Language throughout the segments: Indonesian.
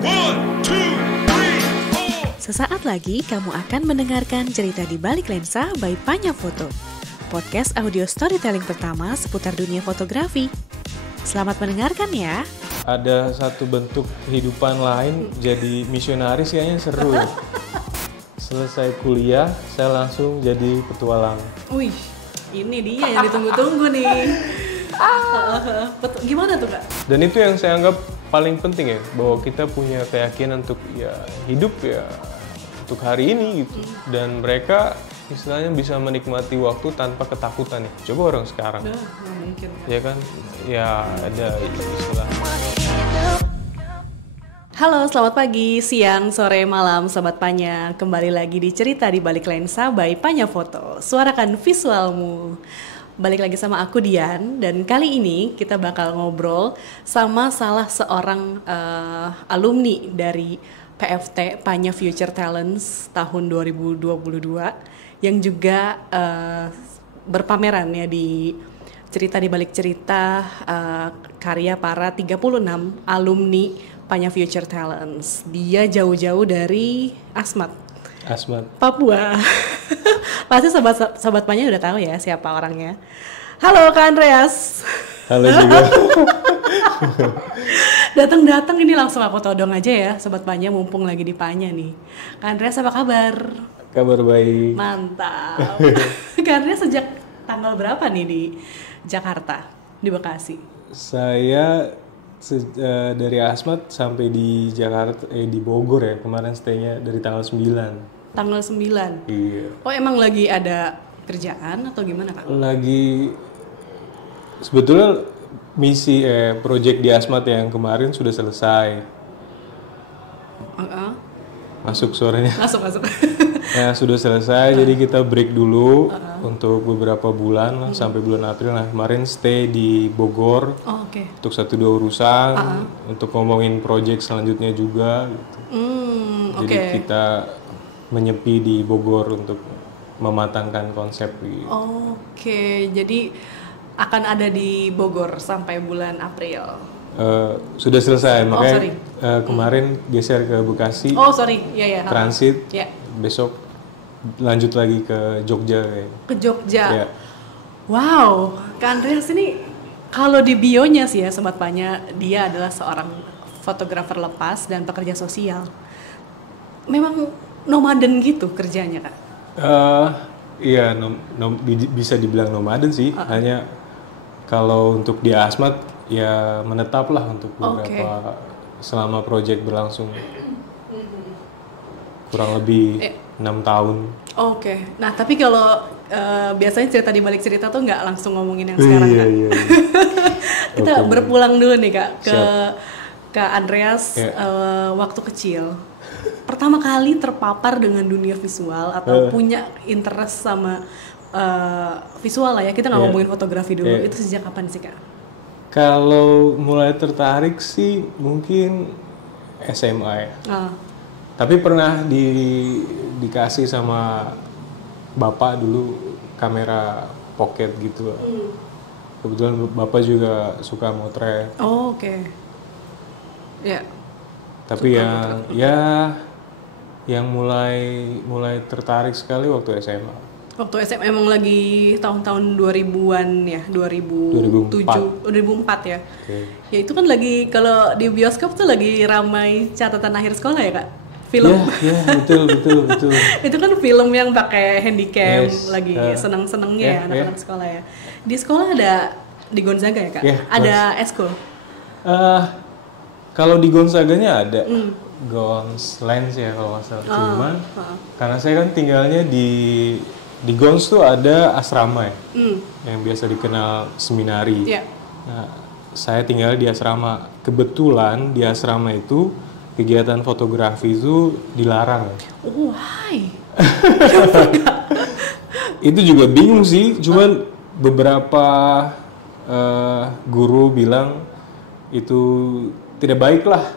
One, two, three, four. Sesaat lagi kamu akan mendengarkan cerita di balik lensa by Panya Foto, podcast audio storytelling pertama seputar dunia fotografi. Selamat mendengarkan ya. Ada satu bentuk kehidupan lain jadi misionaris kayaknya seru ya. Selesai kuliah, saya langsung jadi petualang. Wih, ini dia yang ditunggu-tunggu nih. Gimana tuh Kak? Dan itu yang saya anggap paling penting ya, bahwa kita punya keyakinan untuk ya hidup ya untuk hari ini gitu. Dan mereka istilahnya bisa menikmati waktu tanpa ketakutan ya. Coba orang sekarang. Nggak mungkin. Ya kan, ya ada istilah. Halo, selamat pagi, siang, sore, malam, Sobat Panya. Kembali lagi di Cerita di Balik Lensa by Panya Foto. Suarakan visualmu. Balik lagi sama aku Dian, dan kali ini kita bakal ngobrol sama salah seorang alumni dari PFT, Panya Future Talents tahun 2022, yang juga berpameran ya di Cerita di Balik Cerita, karya para 36 alumni Panya Future Talents. Dia jauh-jauh dari Asmat, Papua. Pasti sobat Panya udah tahu ya siapa orangnya. Halo Kak Andreas. Halo juga. Datang ini langsung aku todong aja ya Sobat Panya, mumpung lagi di Panya nih. Kak Andreas apa kabar? Kabar baik. Mantap. Kak Andreas sejak tanggal berapa nih di Jakarta, di Bekasi? Saya dari Asmat sampai di Jakarta, di Bogor ya, kemarin stay-nya dari tanggal 9. Tanggal 9? Iya. Oh emang lagi ada kerjaan atau gimana Kak? Lagi, sebetulnya misi project di Asmat yang kemarin sudah selesai. Masuk suaranya? Masuk. Ya sudah selesai, jadi kita break dulu untuk beberapa bulan lah, sampai bulan April. Nah kemarin stay di Bogor untuk 1-2 urusan, untuk ngomongin project selanjutnya juga gitu. Jadi kita menyepi di Bogor untuk mematangkan konsep gitu. Jadi akan ada di Bogor sampai bulan April. Sudah selesai, makanya kemarin geser ke Bekasi. Transit. Besok lanjut lagi ke Jogja. Ke Jogja. Ya. Wow, Kak Andreas ini kalau di bionya sih ya Sobat Panya, dia adalah seorang fotografer lepas dan pekerja sosial. Memang nomaden gitu kerjanya Kak? Iya, bisa dibilang nomaden sih. Hanya kalau untuk di Asmat ya menetap lah untuk beberapa selama proyek berlangsung kurang lebih 6 tahun. Nah tapi kalau biasanya cerita di balik cerita tuh nggak langsung ngomongin yang sekarang kan? Iya. Kita berpulang dulu nih Kak ke Andreas. Waktu kecil. Pertama kali terpapar dengan dunia visual atau punya interest sama visual lah ya, kita nggak ngomongin fotografi dulu, itu sejak kapan sih Kak? Kalau mulai tertarik sih mungkin SMA ya. Tapi pernah dikasih sama bapak dulu kamera pocket gitu. Kebetulan bapak juga suka motret. Ya. Tapi yang mulai tertarik sekali waktu SMA. Waktu SMA emang lagi tahun-tahun 2000-an ya, 2004 ya. Ya itu kan lagi, kalau di bioskop tuh lagi ramai catatan akhir sekolah ya Kak? Film. Betul. Itu kan film yang pakai handycam, lagi seneng-senengnya ya anak-anak sekolah ya. Di sekolah ada di Gonzaga ya Kak? Ada eskul? Kalau di Gonzaganya ada Gons Lens ya kalau nggak salah. Cuman karena saya kan tinggalnya di Gons tuh ada asrama ya, yang biasa dikenal seminari. Nah, saya tinggal di asrama. Kebetulan di asrama itu kegiatan fotografi itu dilarang. Why? Itu juga bingung sih. Cuman beberapa guru bilang itu tidak baik lah.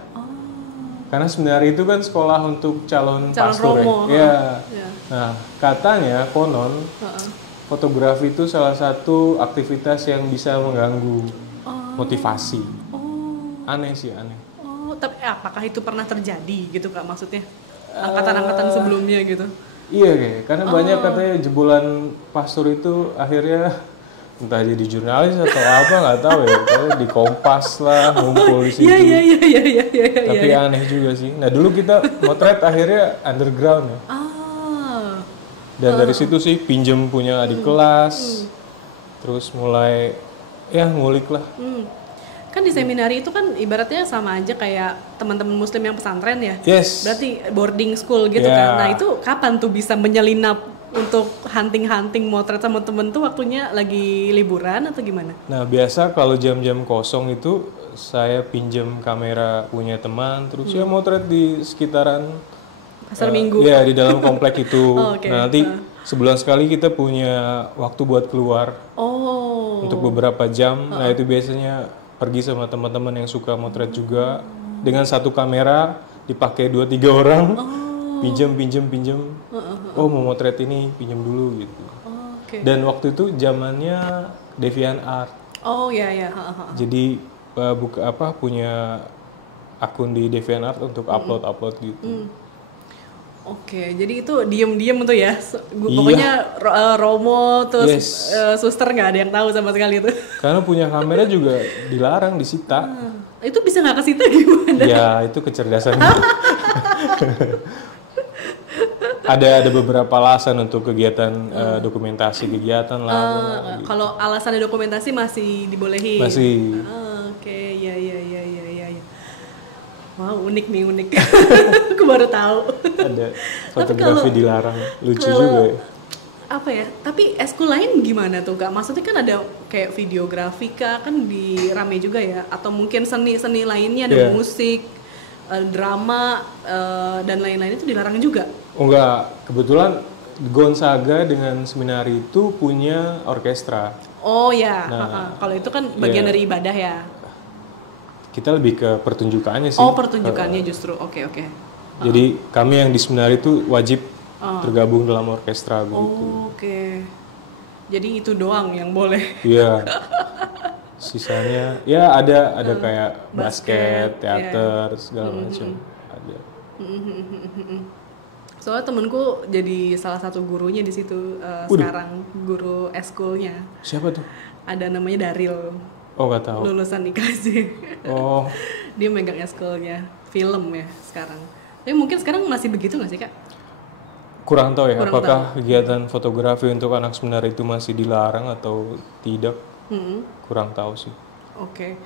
Karena sebenarnya itu kan sekolah untuk calon pastor romo. Ya. Nah, katanya konon fotografi itu salah satu aktivitas yang bisa mengganggu motivasi. Aneh sih. Oh, tapi apakah itu pernah terjadi gitu Kak maksudnya? Angkatan-angkatan sebelumnya gitu. Iya kayak, karena banyak katanya jebolan pastor itu akhirnya entah jadi jurnalis atau apa nggak tahu ya, kayak di Kompas lah ngumpul di situ. Iya. Tapi aneh juga sih. Nah dulu kita motret akhirnya underground ya. Ah. Dan dari situ sih pinjem punya adik kelas, terus mulai ya ngulik lah. Kan di seminari itu kan ibaratnya sama aja kayak teman-teman muslim yang pesantren ya. Yes. Berarti boarding school gitu Yeah. kan. Nah, itu kapan tuh bisa menyelinap untuk hunting-hunting motret sama temen tuh waktunya lagi liburan atau gimana? Nah biasa kalau jam-jam kosong itu saya pinjem kamera punya teman, terus ya motret di sekitaran Pasar Minggu. ya di dalam komplek itu. Oh, oke. Nah nanti sebulan sekali kita punya waktu buat keluar Oh. untuk beberapa jam. Nah itu biasanya pergi sama teman-teman yang suka motret juga dengan satu kamera dipakai 2-3 orang. Pinjam. Oh mau motret ini pinjam dulu gitu. Oke. Dan waktu itu zamannya DeviantArt. Oh ya. Jadi punya akun di DeviantArt untuk upload gitu. Oke, jadi itu diem-diem tuh ya. Pokoknya Romo terus suster nggak ada yang tahu sama sekali itu. Karena punya kamera juga dilarang disita. Itu bisa nggak kesita gimana? Ya itu kecerdasan. ada beberapa alasan untuk kegiatan dokumentasi kegiatan lah. Kalau alasannya dokumentasi masih dibolehin. Masih. Oke, ya. Wow, unik nih. Aku baru tahu. Ada fotografi dilarang, lucu juga ya. Apa ya? Tapi eskul lain gimana tuh Kak? Maksudnya kan ada kayak videografi Kak, kan rame juga ya? Atau mungkin seni-seni lainnya, ada musik, drama, dan lain-lain itu dilarang juga? Oh enggak, kebetulan Gonzaga dengan seminari itu punya orkestra. Oh ya, kalau itu kan bagian dari ibadah ya? Kita lebih ke pertunjukannya sih. Oh pertunjukannya justru, oke. Jadi kami yang di seminari itu wajib tergabung dalam orkestra begitu. Oh, oke. Jadi itu doang yang boleh. Iya. Sisanya ya ada kayak basket, teater, segala macam. Ada. Soalnya temenku jadi salah satu gurunya di situ sekarang, guru eskulnya. Siapa tuh? Ada namanya Daril. Oh nggak tahu. Lulusan IKJ. Oh. Dia megang eskulnya film ya sekarang. Tapi mungkin sekarang masih begitu nggak sih Kak? Kurang tahu ya. Apakah kegiatan fotografi untuk anak seminari itu masih dilarang atau tidak? Kurang tahu sih. Oke.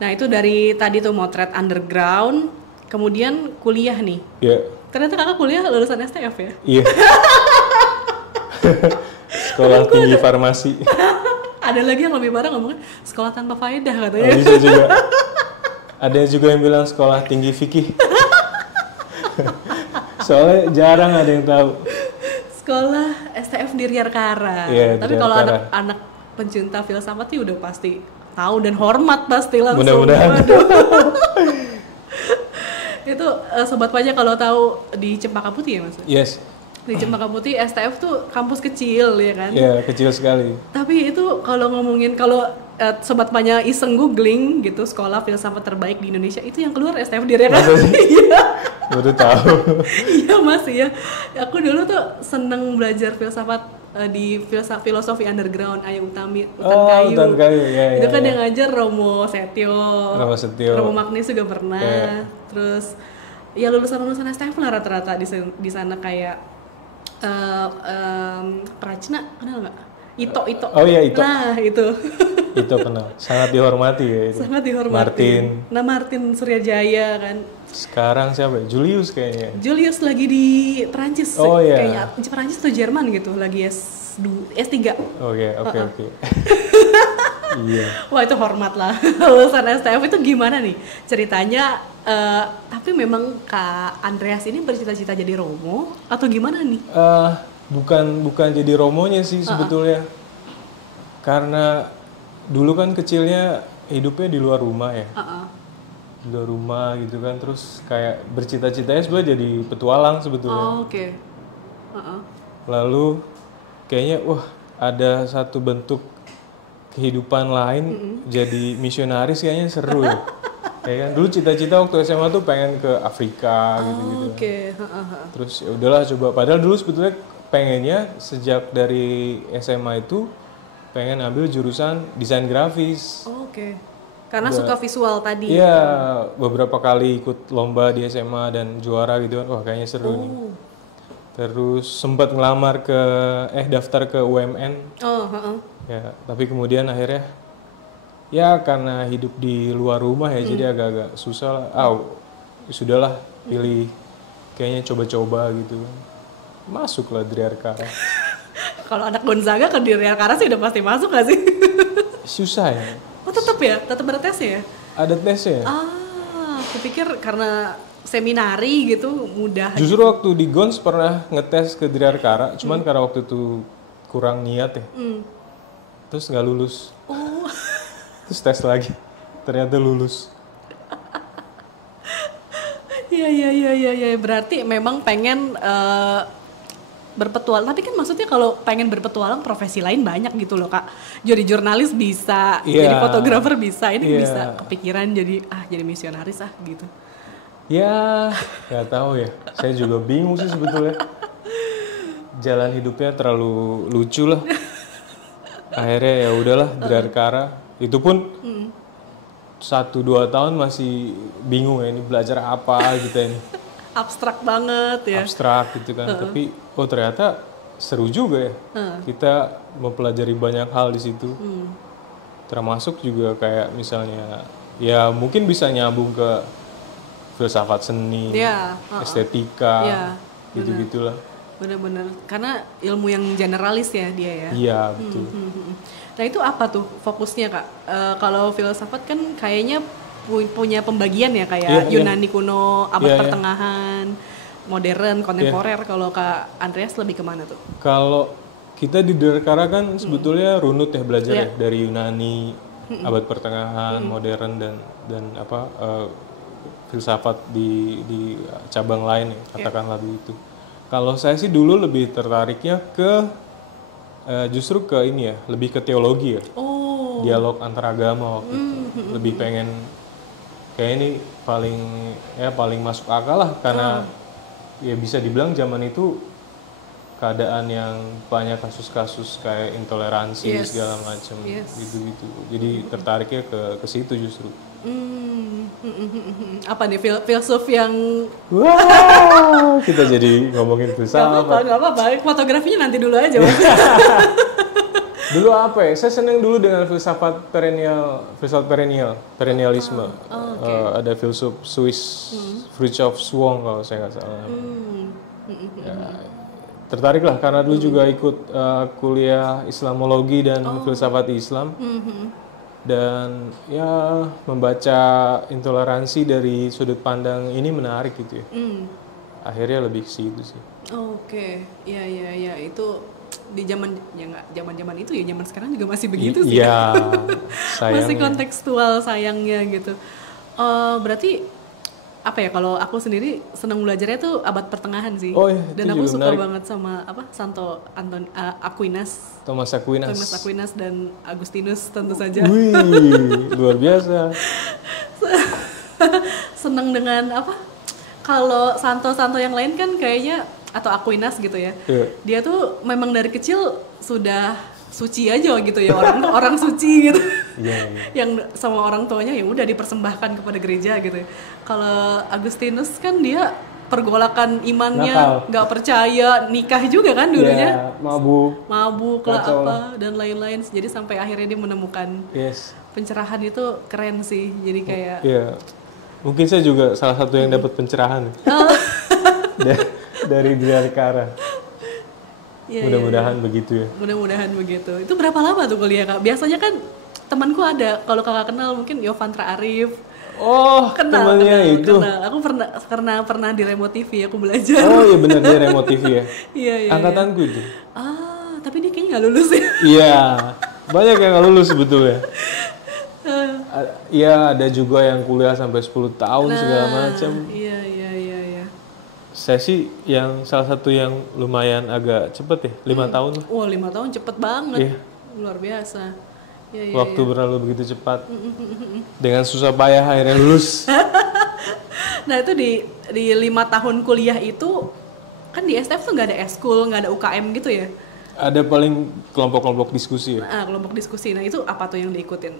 Nah itu dari tadi tuh motret underground, kemudian kuliah nih. Iya. Ternyata Kakak kuliah lulusan STF ya? Iya. Sekolah Tinggi Farmasi. Ada lagi yang lebih parah ngomongnya sekolah tanpa faedah katanya. Oh, bisa juga. Ada juga yang bilang sekolah tinggi fikih. Soalnya jarang ada yang tahu. Sekolah STF di Riarkara. Iya, Tapi kalau anak pencinta filsafat sih udah pasti tahu dan hormat pasti langsung. Mudah-mudahan. Itu Sobat Pajak kalau tahu di Cempaka Putih ya Mas? Yes. Di Cempaka Putih STF tuh kampus kecil ya kan? Iya, kecil sekali. Tapi itu kalau ngomongin Sobat Panya iseng googling gitu sekolah filsafat terbaik di Indonesia itu yang keluar STF di Riarkara. Iya. Baru tahu. Iya Mas ya. Aku dulu tuh seneng belajar filsafat di filosofi underground Ayu Utami, Kayu. Utan Kayu. Ya, itu kan yang ngajar Romo Setio. Romo Magnis juga pernah. Terus ya lulusan STF lah rata-rata di sana kayak Prajna, kenal nggak? Ito. Oh iya, Ito. Nah itu. Itu kenal. Sangat dihormati ya itu. Sangat dihormati. Martin Suryajaya kan. Sekarang siapa ya? Julius kayaknya. Julius lagi di Perancis. Oh iya. Kayaknya Perancis atau Jerman gitu. Lagi S3. Oke. Iya. Wah itu hormat lah. Lulusan STF itu gimana nih ceritanya? Tapi memang Kak Andreas ini bercita-cita jadi Romo atau gimana nih? Bukan jadi Romonya sih sebetulnya. Karena dulu kan kecilnya hidupnya di luar rumah ya. Di luar rumah gitu kan, terus kayak bercita-citanya sebenarnya jadi petualang sebetulnya. Oh, oke. Lalu kayaknya ada satu bentuk kehidupan lain jadi misionaris kayaknya seru ya. Ya kan dulu cita-cita waktu SMA tuh pengen ke Afrika gitu-gitu. Oke. Terus ya udahlah coba. Padahal dulu sebetulnya pengennya sejak dari SMA itu pengen ambil jurusan desain grafis. Oke. Karena suka visual tadi. Iya, beberapa kali ikut lomba di SMA dan juara gitu kan. Wah, kayaknya seru nih. Terus sempat ngelamar daftar ke UMN. Oh, heeh. Ya, tapi kemudian akhirnya ya karena hidup di luar rumah ya jadi agak-agak susah lah. Sudahlah pilih kayaknya coba-coba gitu. Masuklah di Arkara. Kalau anak Gonzaga ke Diri Arkara sih udah pasti masuk gak sih? Susah ya. Oh tetap ya? Tetap ada tesnya ya? Ada tesnya. Aku pikir karena seminari gitu mudah. Justru waktu di Gons pernah ngetes ke Diri Arkara, cuman karena waktu itu kurang niat ya. Terus nggak lulus. Oh. Terus tes lagi, ternyata lulus. Iya. Berarti memang pengen berpetualang. Tapi kan maksudnya kalau pengen berpetualang profesi lain banyak gitu loh kak. Jadi jurnalis bisa, jadi fotografer bisa. Ini bisa kepikiran jadi misionaris gitu. Ya, nggak tahu ya. Saya juga bingung sih sebetulnya. Jalan hidupnya terlalu lucu lah. Akhirnya ya udahlah di Arkara. Itu pun 1-2 tahun masih bingung ya ini belajar apa gitu ini. Abstrak banget ya. Abstrak gitu kan. Tapi ternyata seru juga ya. Kita mempelajari banyak hal di situ. Termasuk juga kayak misalnya ya mungkin bisa nyambung ke filsafat seni, estetika, gitu-gitulah. Bener-bener, karena ilmu yang generalis ya dia ya. Iya betul. Nah itu apa tuh fokusnya kak? Kalau filsafat kan kayaknya punya pembagian ya kayak Yunani kuno, abad pertengahan, modern, kontemporer. Kalau kak Andreas lebih kemana tuh? Kalau kita di Arkara kan sebetulnya runut ya belajar ya dari Yunani, abad pertengahan, modern dan filsafat di cabang lain ya katakanlah begitu. Kalau saya sih dulu lebih tertariknya ke justru ke ini ya, lebih ke teologi ya. Dialog antar agama waktu itu. Lebih pengen kayak ini paling masuk akal lah karena ya bisa dibilang zaman itu keadaan yang banyak kasus-kasus kayak intoleransi segala macam gitu-gitu. Jadi tertariknya ke situ justru. Apa nih filsuf yang kita jadi ngomongin filsafat. Gak apa-apa, fotografinya nanti dulu aja. Dulu apa ya? Saya seneng dulu dengan filsafat perennialisme. Ada filsuf Swiss, Fridtjof Swarm kalau saya nggak salah. Ya, tertarik lah karena dulu juga ikut kuliah Islamologi dan filsafat Islam. Dan ya membaca intoleransi dari sudut pandang ini menarik gitu ya. Akhirnya lebih ke situ sih. Oke. Iya itu di zaman itu ya zaman sekarang juga masih begitu sih. Iya. Masih kontekstual sayangnya gitu. Berarti apa ya kalau aku sendiri senang belajarnya tuh abad pertengahan sih. Dan aku suka banget sama Santo Aquinas. Thomas Aquinas dan Agustinus tentu saja. Wih, luar biasa. Seneng dengan kalau santo-santo yang lain kan kayaknya atau Aquinas gitu ya. Dia tuh memang dari kecil sudah suci aja gitu ya, orang suci gitu. Yang sama orang tuanya ya udah dipersembahkan kepada gereja gitu. Kalau Agustinus kan dia pergolakan imannya, nggak percaya, nikah juga kan dulunya. Mabuk lah apa dan lain-lain. Jadi sampai akhirnya dia menemukan pencerahan itu keren sih. Jadi kayak mungkin saya juga salah satu yang dapat pencerahan dari Arkara. Mudah-mudahan begitu ya. Mudah-mudahan begitu. Itu berapa lama tuh kuliah kak? Biasanya kan temanku ada, kalau kakak kenal mungkin Yovantra Arif. Temannya itu. Aku pernah di Remote TV aku belajar. Iya benar di Remote TV ya. Iya. Angkatanku itu. Tapi dia kayaknya nggak lulus ya. Iya, banyak yang nggak lulus sebetulnya. Iya ada juga yang kuliah sampai 10 tahun segala macam. Iya. Saya sih yang salah satu yang lumayan agak cepet ya, 5 tahun. 5 tahun cepet banget, luar biasa. Waktu berlalu begitu cepat. Dengan susah payah akhirnya lulus. Nah itu di 5 tahun kuliah itu kan di STF tuh nggak ada eskul, nggak ada UKM gitu ya? Ada paling kelompok-kelompok diskusi ya. Nah, kelompok diskusi. Nah itu apa tuh yang diikutin?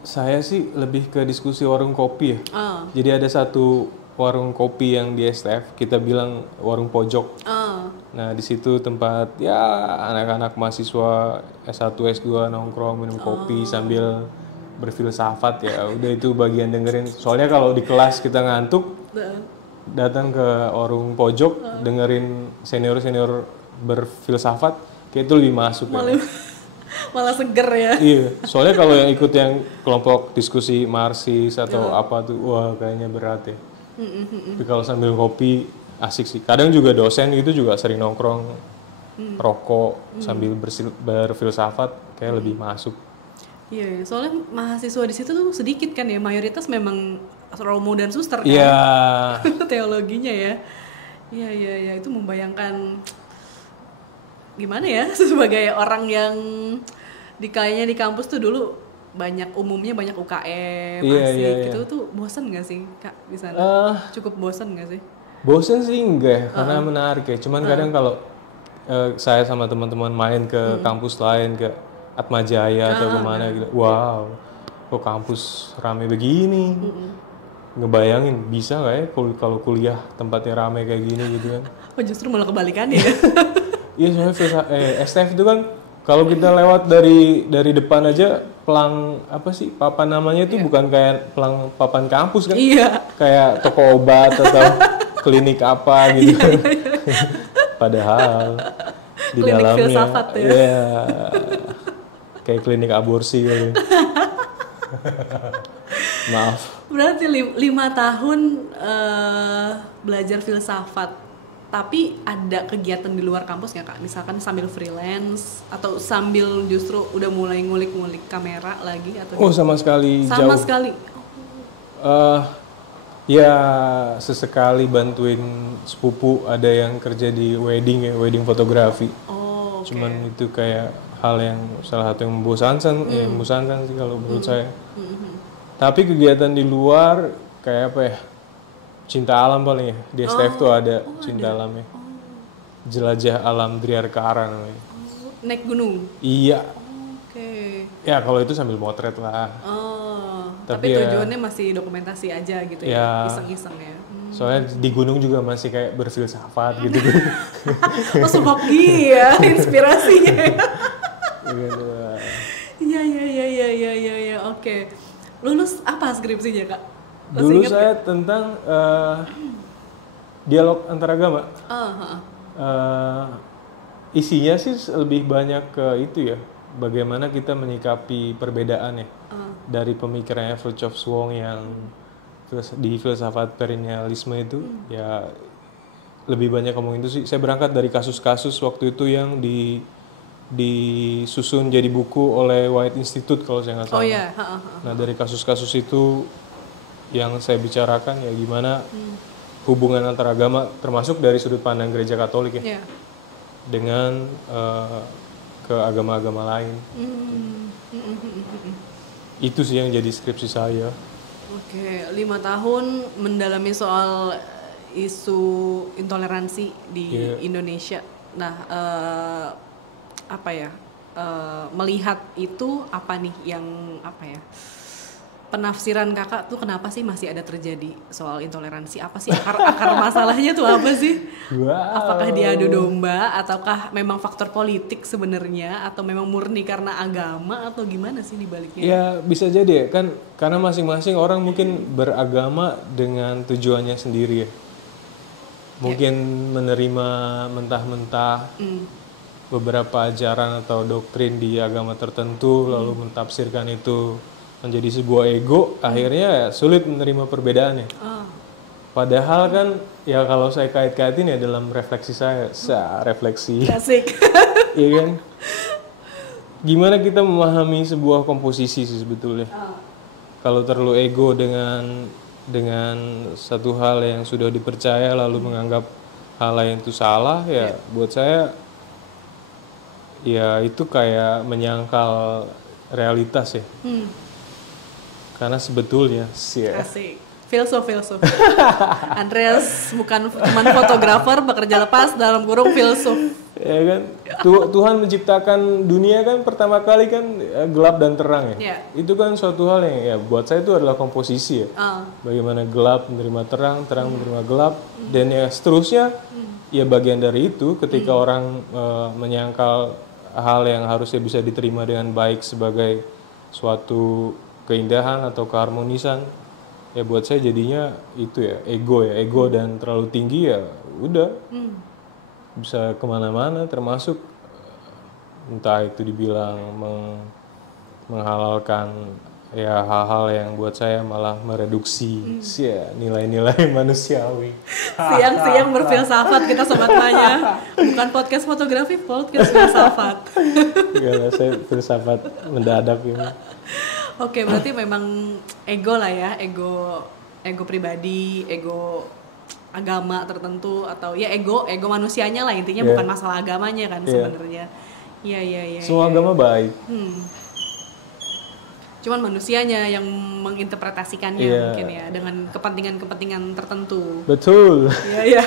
Saya sih lebih ke diskusi warung kopi ya. Ah. Jadi ada satu warung kopi yang di STF, kita bilang warung pojok. Nah di situ tempat ya anak-anak mahasiswa S1, S2 nongkrong minum kopi sambil berfilsafat ya. Udah itu bagian dengerin. Soalnya kalau di kelas kita ngantuk, datang ke warung pojok dengerin senior-senior berfilsafat, kayak itu lebih masuk ya. Malah seger ya. Iya, soalnya kalau yang ikut yang kelompok diskusi Marxis atau apa tuh, wah kayaknya berat ya. Tapi kalau sambil kopi asik sih. Kadang juga dosen itu juga sering nongkrong, rokok sambil berfilsafat, kayak lebih masuk. Iya, soalnya mahasiswa di situ tuh sedikit kan ya, mayoritas memang Romo dan Suster kan. Iya. Teologinya ya. Iya, itu membayangkan gimana ya sebagai orang yang kayaknya di kampus tuh dulu umumnya banyak UKM, asik gitu tuh bosen gak sih Kak di sana? Cukup bosen gak sih? Bosen sih enggak ya, karena menarik ya. Cuman kadang kalau saya sama teman-teman main ke kampus lain, ke Atmajaya atau kemana gitu, wow, kok kampus rame begini. Ngebayangin bisa nggak ya kalau kuliah tempatnya rame kayak gini gitu kan? Oh justru malah kebalikannya ya? Iya soalnya STF itu kan kalau kita lewat dari depan aja pelang apa sih papan namanya itu bukan kayak pelang papan kampus kan? Iya. Kayak toko obat atau klinik apa gitu. Padahal di Klinik dalamnya filsafat ya. Iya. Kayak klinik aborsi gitu. Maaf. Berarti 5 tahun belajar filsafat. Tapi ada kegiatan di luar kampus nggak Kak? Misalkan sambil freelance atau sambil justru udah mulai ngulik-ngulik kamera lagi atau Oh sama sekali sama jauh. sekali. Ya sesekali bantuin sepupu ada yang kerja di wedding fotografi. Oh, oke. Cuman itu kayak hal yang salah satu yang membosankan sih kalau menurut saya. Tapi kegiatan di luar kayak apa ya? Cinta alam paling ya. Di STF tuh ada cinta alamnya. Jelajah alam Driarkara namanya. Naik gunung. Iya. Oke. Ya kalau itu sambil motret lah. Oh, Tapi tapi ya- tujuannya masih dokumentasi aja gitu ya, Ya. iseng-iseng ya. Soalnya di gunung juga masih kayak berfilsafat gitu. Oh, Sumogi ya inspirasinya. Gitu. Iya, oke. Lulus apa skripsinya Kak? Masih Dulu inget saya tentang dialog antaragama. nggak? Isinya sih lebih banyak ke itu ya, bagaimana kita menyikapi perbedaan ya. Dari pemikirannya Fritjof Wong yang di filsafat perennialisme itu ya lebih banyak ngomong itu sih. Saya berangkat dari kasus-kasus waktu itu yang disusun jadi buku oleh White Institute kalau saya nggak salah. Oh iya, Nah dari kasus-kasus itu yang saya bicarakan ya gimana hubungan antar agama termasuk dari sudut pandang gereja Katolik ya Iya. dengan ke agama-agama lain. Itu sih yang jadi skripsi saya. Oke, 5 tahun mendalami soal isu intoleransi di Iya. Indonesia. Nah, apa ya? Melihat itu apa nih yang apa ya? Penafsiran Kakak tuh kenapa sih masih ada terjadi soal intoleransi? Apa sih akar masalahnya tuh apa sih? Wow. Apakah diadu domba ataukah memang faktor politik sebenarnya atau memang murni karena agama atau gimana sih dibaliknya? Ya bisa jadi ya kan karena masing-masing orang mungkin beragama dengan tujuannya sendiri ya. Mungkin menerima mentah-mentah beberapa ajaran atau doktrin di agama tertentu lalu mentafsirkan itu menjadi sebuah ego, akhirnya sulit menerima perbedaannya. Padahal kan ya kalau saya kait-kaitin ya dalam refleksi saya refleksi, Asik. iya kan? Gimana kita memahami sebuah komposisi sih sebetulnya? Kalau terlalu ego dengan satu hal yang sudah dipercaya lalu menganggap hal lain itu salah ya buat saya ya itu kayak menyangkal realitas ya. Karena sebetulnya sih ya, Asik. Filsuf. Andreas bukan cuma fotografer, bekerja lepas dalam kurung filsuf. ya kan Tuhan menciptakan dunia kan pertama kali kan gelap dan terang ya. Iya. Itu kan suatu hal yang ya buat saya itu adalah komposisi ya. Bagaimana gelap menerima terang, terang menerima gelap, dan ya seterusnya. Ya bagian dari itu ketika orang menyangkal hal yang harusnya bisa diterima dengan baik sebagai suatu keindahan atau keharmonisan, ya buat saya jadinya itu ya ego dan terlalu tinggi ya udah bisa kemana-mana, termasuk entah itu dibilang menghalalkan ya hal-hal yang buat saya malah mereduksi nilai-nilai manusiawi. Siang-siang berfilsafat kita Sobat Panya. Bukan podcast fotografi, podcast filsafat. Gak lah, saya filsafat mendadak ini. Oke, berarti memang ego lah ya, ego pribadi, ego agama tertentu, atau ya ego manusianya lah intinya, bukan masalah agamanya kan sebenarnya. Iya. Semua agama baik. Cuman manusianya yang menginterpretasikannya mungkin ya dengan kepentingan tertentu. Betul. Iya.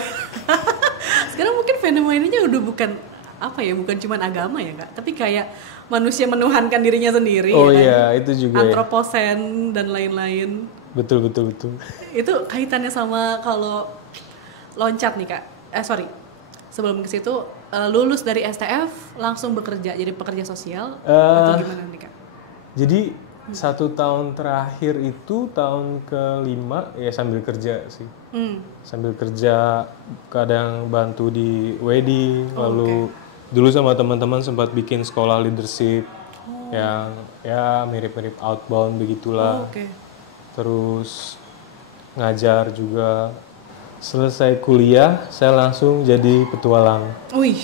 Sekarang mungkin fenomenanya udah bukan bukan cuman agama ya Kak, tapi kayak manusia menuhankan dirinya sendiri. Oh ya kan? iya, itu juga. Antroposen dan lain-lain. Betul. Itu kaitannya sama kalau loncat nih Kak. Sebelum ke situ lulus dari STF langsung bekerja jadi pekerja sosial atau gimana nih Kak? Jadi 1 tahun terakhir itu tahun ke-5 ya sambil kerja sih. Sambil kerja, kadang bantu di wedding, lalu dulu sama teman-teman sempat bikin sekolah leadership yang ya mirip-mirip outbound begitulah. Terus ngajar juga. Selesai kuliah, saya langsung jadi petualang. Wih,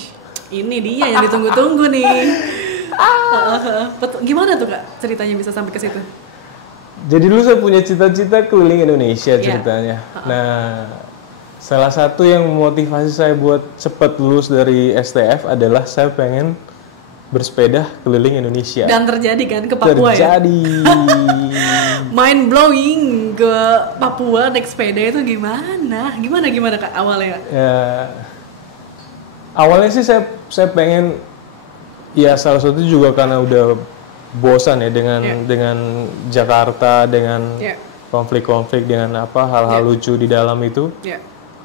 ini dia yang ditunggu-tunggu nih. Gimana tuh Kak ceritanya bisa sampai ke situ? Jadi dulu saya punya cita-cita keliling Indonesia ceritanya. Nah, salah satu yang memotivasi saya buat cepat lulus dari STF adalah saya pengen bersepeda keliling Indonesia. Dan terjadi kan ke Papua terjadi. Mind blowing ke Papua naik sepeda itu gimana? Gimana Kak awalnya? Ya, awalnya sih saya pengen, ya salah satu juga karena udah bosan ya dengan Jakarta, dengan konflik-konflik, dengan hal-hal lucu di dalam itu.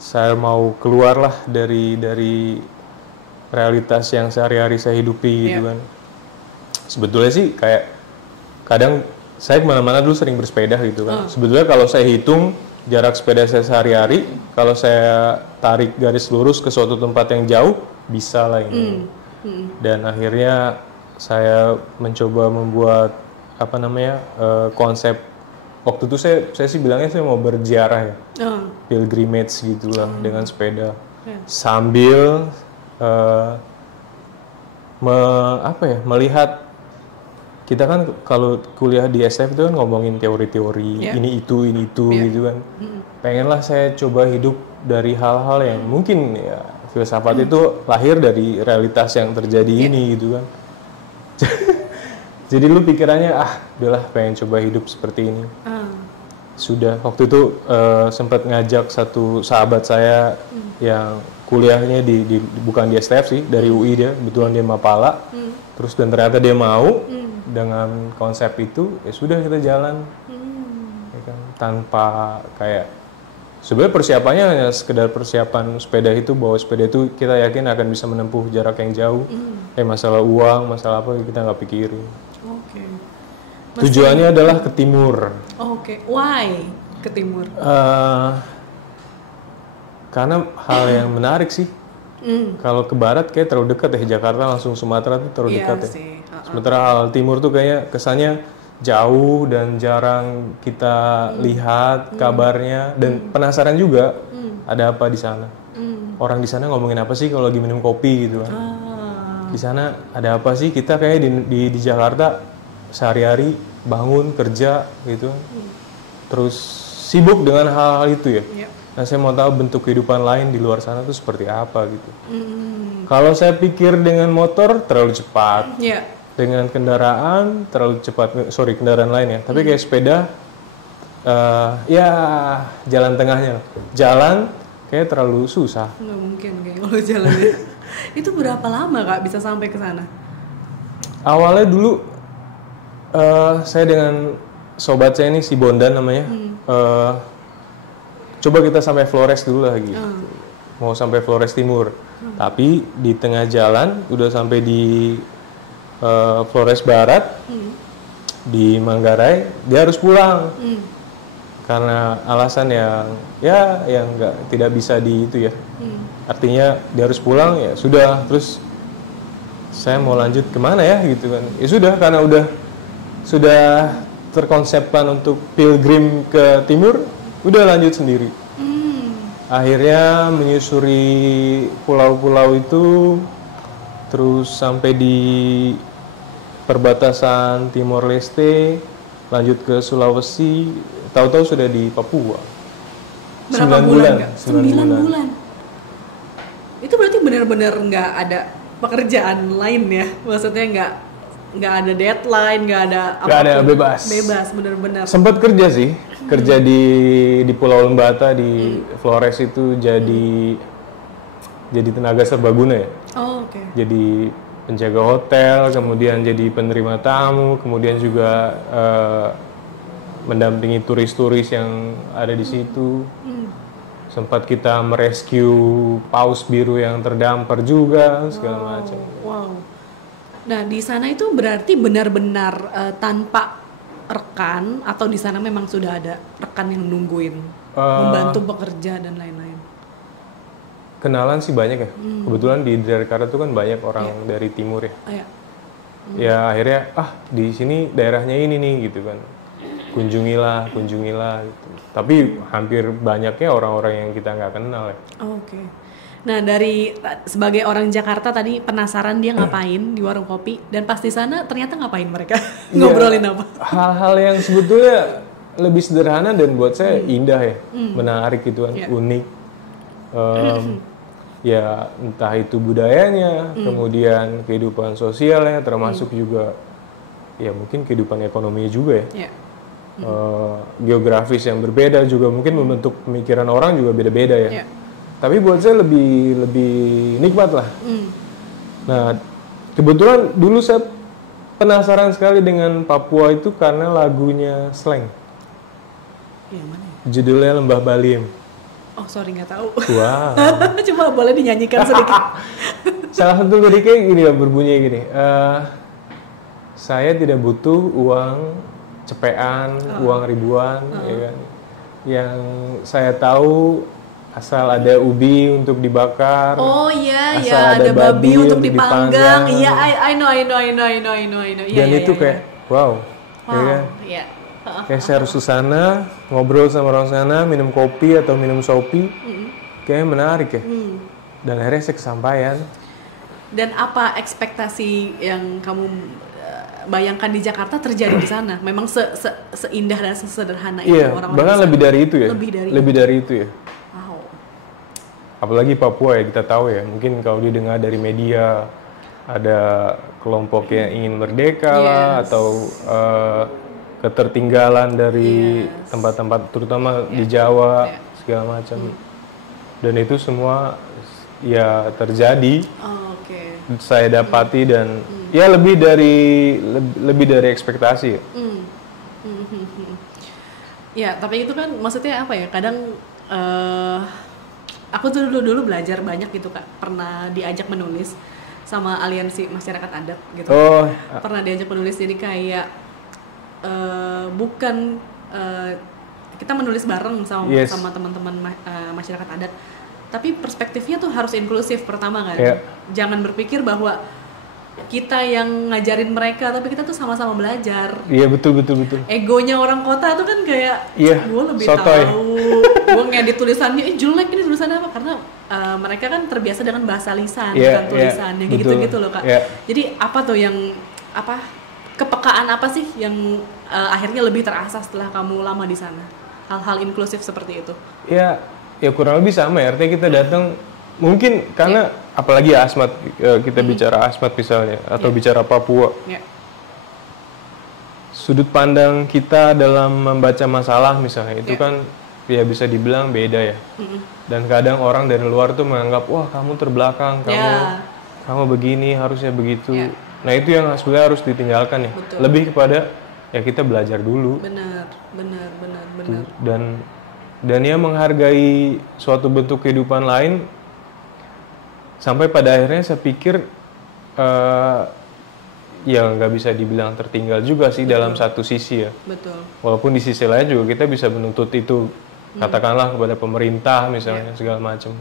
Saya mau keluar lah dari realitas yang sehari-hari saya hidupi gitu kan. Sebetulnya sih kayak kadang saya kemana-mana dulu sering bersepeda gitu kan. Sebetulnya kalau saya hitung jarak sepeda saya sehari-hari, kalau saya tarik garis lurus ke suatu tempat yang jauh, bisa lah ini. Dan akhirnya saya mencoba membuat konsep. Waktu itu saya sih bilangnya saya mau berziarah ya, pilgrimage gitulah dengan sepeda, sambil melihat. Kita kan kalau kuliah di SF itu kan ngomongin teori-teori ini itu gitu kan. Pengenlah saya coba hidup dari hal-hal yang mungkin ya filsafat itu lahir dari realitas yang terjadi ini gitu kan. Jadi lu pikirannya udahlah pengen coba hidup seperti ini. Sudah waktu itu sempat ngajak satu sahabat saya yang kuliahnya bukan di STF sih, dari UI dia, kebetulan dia Mapala. Terus dan ternyata dia mau dengan konsep itu, ya sudah kita jalan. Ya kan? Tanpa kayak sebenarnya persiapannya hanya sekedar persiapan sepeda itu, bawa sepeda itu kita yakin akan bisa menempuh jarak yang jauh. Masalah uang, masalah apa kita nggak pikirin. Tujuannya adalah ke timur. Why ke timur? Karena hal yang menarik sih. Kalau ke barat kayak terlalu dekat ya, Jakarta langsung Sumatera tuh terlalu dekat ya. Sementara hal timur tuh kayaknya kesannya jauh dan jarang kita lihat kabarnya, dan penasaran juga ada apa di sana. Orang di sana ngomongin apa sih kalau lagi minum kopi gitu kan. Di sana ada apa sih, kita kayaknya di Jakarta sehari-hari bangun kerja gitu. Terus sibuk dengan hal-hal itu ya. Nah, saya mau tahu bentuk kehidupan lain di luar sana tuh seperti apa gitu. Kalau saya pikir dengan motor terlalu cepat, Iya. dengan kendaraan terlalu cepat, kendaraan lain ya. Tapi kayak sepeda, ya jalan tengahnya. Jalan kayak terlalu susah. Nggak mungkin kayak kalau jalannya. Itu berapa lama Kak bisa sampai ke sana? Awalnya dulu saya dengan sobat saya ini si Bondan namanya, coba kita sampai Flores dulu lah gitu. Mau sampai Flores Timur. Tapi di tengah jalan udah sampai di Flores Barat, di Manggarai, dia harus pulang. Karena alasan yang tidak bisa di itu ya. Artinya dia harus pulang ya sudah. Terus saya mau lanjut kemana ya gitu kan. Ya sudah, karena sudah terkonsepkan untuk pilgrim ke timur, udah lanjut sendiri. Akhirnya menyusuri pulau-pulau itu, terus sampai di perbatasan Timor Leste, lanjut ke Sulawesi, tahu-tahu sudah di Papua. Berapa 9 bulan? Kak? 9 bulan. Itu berarti benar-benar nggak ada pekerjaan lain ya? Maksudnya nggak ada deadline, nggak ada bebas. Bebas, benar-benar. Sempat kerja sih, kerja di Pulau Lembata di Flores itu jadi tenaga serbaguna ya. Oh, oke. Jadi penjaga hotel, kemudian jadi penerima tamu, kemudian juga mendampingi turis-turis yang ada di situ. Sempat kita merescue paus biru yang terdampar juga, segala macam. Wow. Nah, di sana itu berarti benar-benar tanpa rekan, atau di sana memang sudah ada rekan yang nungguin, membantu bekerja dan lain-lain? Kenalan sih banyak ya. Kebetulan di Jakarta itu kan banyak orang dari timur ya. Ya akhirnya di sini daerahnya ini nih gitu kan. Kunjungilah gitu. Tapi hampir banyaknya orang-orang yang kita nggak kenal ya. Oke. Nah, sebagai orang Jakarta tadi penasaran dia ngapain di warung kopi, dan pas di sana ternyata ngapain mereka? Ngobrolin apa? Hal-hal yang sebetulnya lebih sederhana dan buat saya indah ya, menarik gitu kan, unik. Ya entah itu budayanya, kemudian kehidupan sosialnya, termasuk juga ya mungkin kehidupan ekonominya juga ya. Geografis yang berbeda juga mungkin membentuk pemikiran orang juga beda-beda ya. Tapi buat saya lebih nikmat lah. Nah, kebetulan dulu saya penasaran sekali dengan Papua itu karena lagunya Slank. Yang mana ya? Judulnya Lembah Baliem. Oh, sorry, nggak tahu. Wow. Cuma boleh dinyanyikan sedikit. Salah satu liriknya gini ya, berbunyi gini. Saya tidak butuh uang cepean, uang ribuan, ya kan. Yang saya tahu asal ada ubi untuk dibakar. Oh iya, asal ada babi untuk dipanggang. Iya, I know. Dan itu kayak wow. Ya kan? Iya. Kayak saya harus ke sana, ngobrol sama orang sana, minum kopi atau minum sopi. Kayaknya menarik ya. Dan akhirnya saya kesampaian. Dan apa ekspektasi yang kamu bayangkan di Jakarta terjadi di sana? Memang seindah dan sesederhana itu orang-orang. Bahkan lebih dari itu ya. Lebih dari itu ya. Wow. Apalagi Papua ya, kita tahu ya. Mungkin kalau didengar dari media ada kelompok yang ingin merdeka lah, atau ketertinggalan dari tempat-tempat terutama di Jawa segala macam. Dan itu semua ya terjadi. Oke. Saya dapati dan ya lebih dari ekspektasi ya. Ya, tapi itu kan maksudnya apa ya? Kadang aku tuh dulu belajar banyak gitu Kak. Pernah diajak menulis sama Aliansi Masyarakat Adat gitu. Pernah diajak menulis, jadi kayak bukan kita menulis bareng sama teman-teman masyarakat adat, tapi perspektifnya tuh harus inklusif pertama kan. Jangan berpikir bahwa kita yang ngajarin mereka, tapi kita tuh sama-sama belajar. Iya, betul. Egonya orang kota tuh kan kayak gue lebih tahu, gue ngedit tulisannya jelek, ini tulisannya apa, karena mereka kan terbiasa dengan bahasa lisan, bukan tulisan, yang gitu-gitu loh Kak. Jadi apa tuh yang kepekaan apa sih yang akhirnya lebih terasa setelah kamu lama di sana? Hal-hal inklusif seperti itu? Ya kurang lebih sama ya. Artinya kita datang mungkin karena apalagi Asmat, kita bicara Asmat misalnya atau bicara Papua, sudut pandang kita dalam membaca masalah misalnya itu kan ya bisa dibilang beda ya. Dan kadang orang dari luar tuh menganggap, wah kamu terbelakang, kamu begini, harusnya begitu. Nah itu yang sebenarnya harus ditinggalkan ya. Betul. Lebih kepada ya kita belajar dulu. Benar. Dan ya menghargai suatu bentuk kehidupan lain. Sampai pada akhirnya saya pikir ya nggak bisa dibilang tertinggal juga sih dalam satu sisi ya. Betul. Walaupun di sisi lain juga kita bisa menuntut itu, katakanlah kepada pemerintah misalnya segala macam.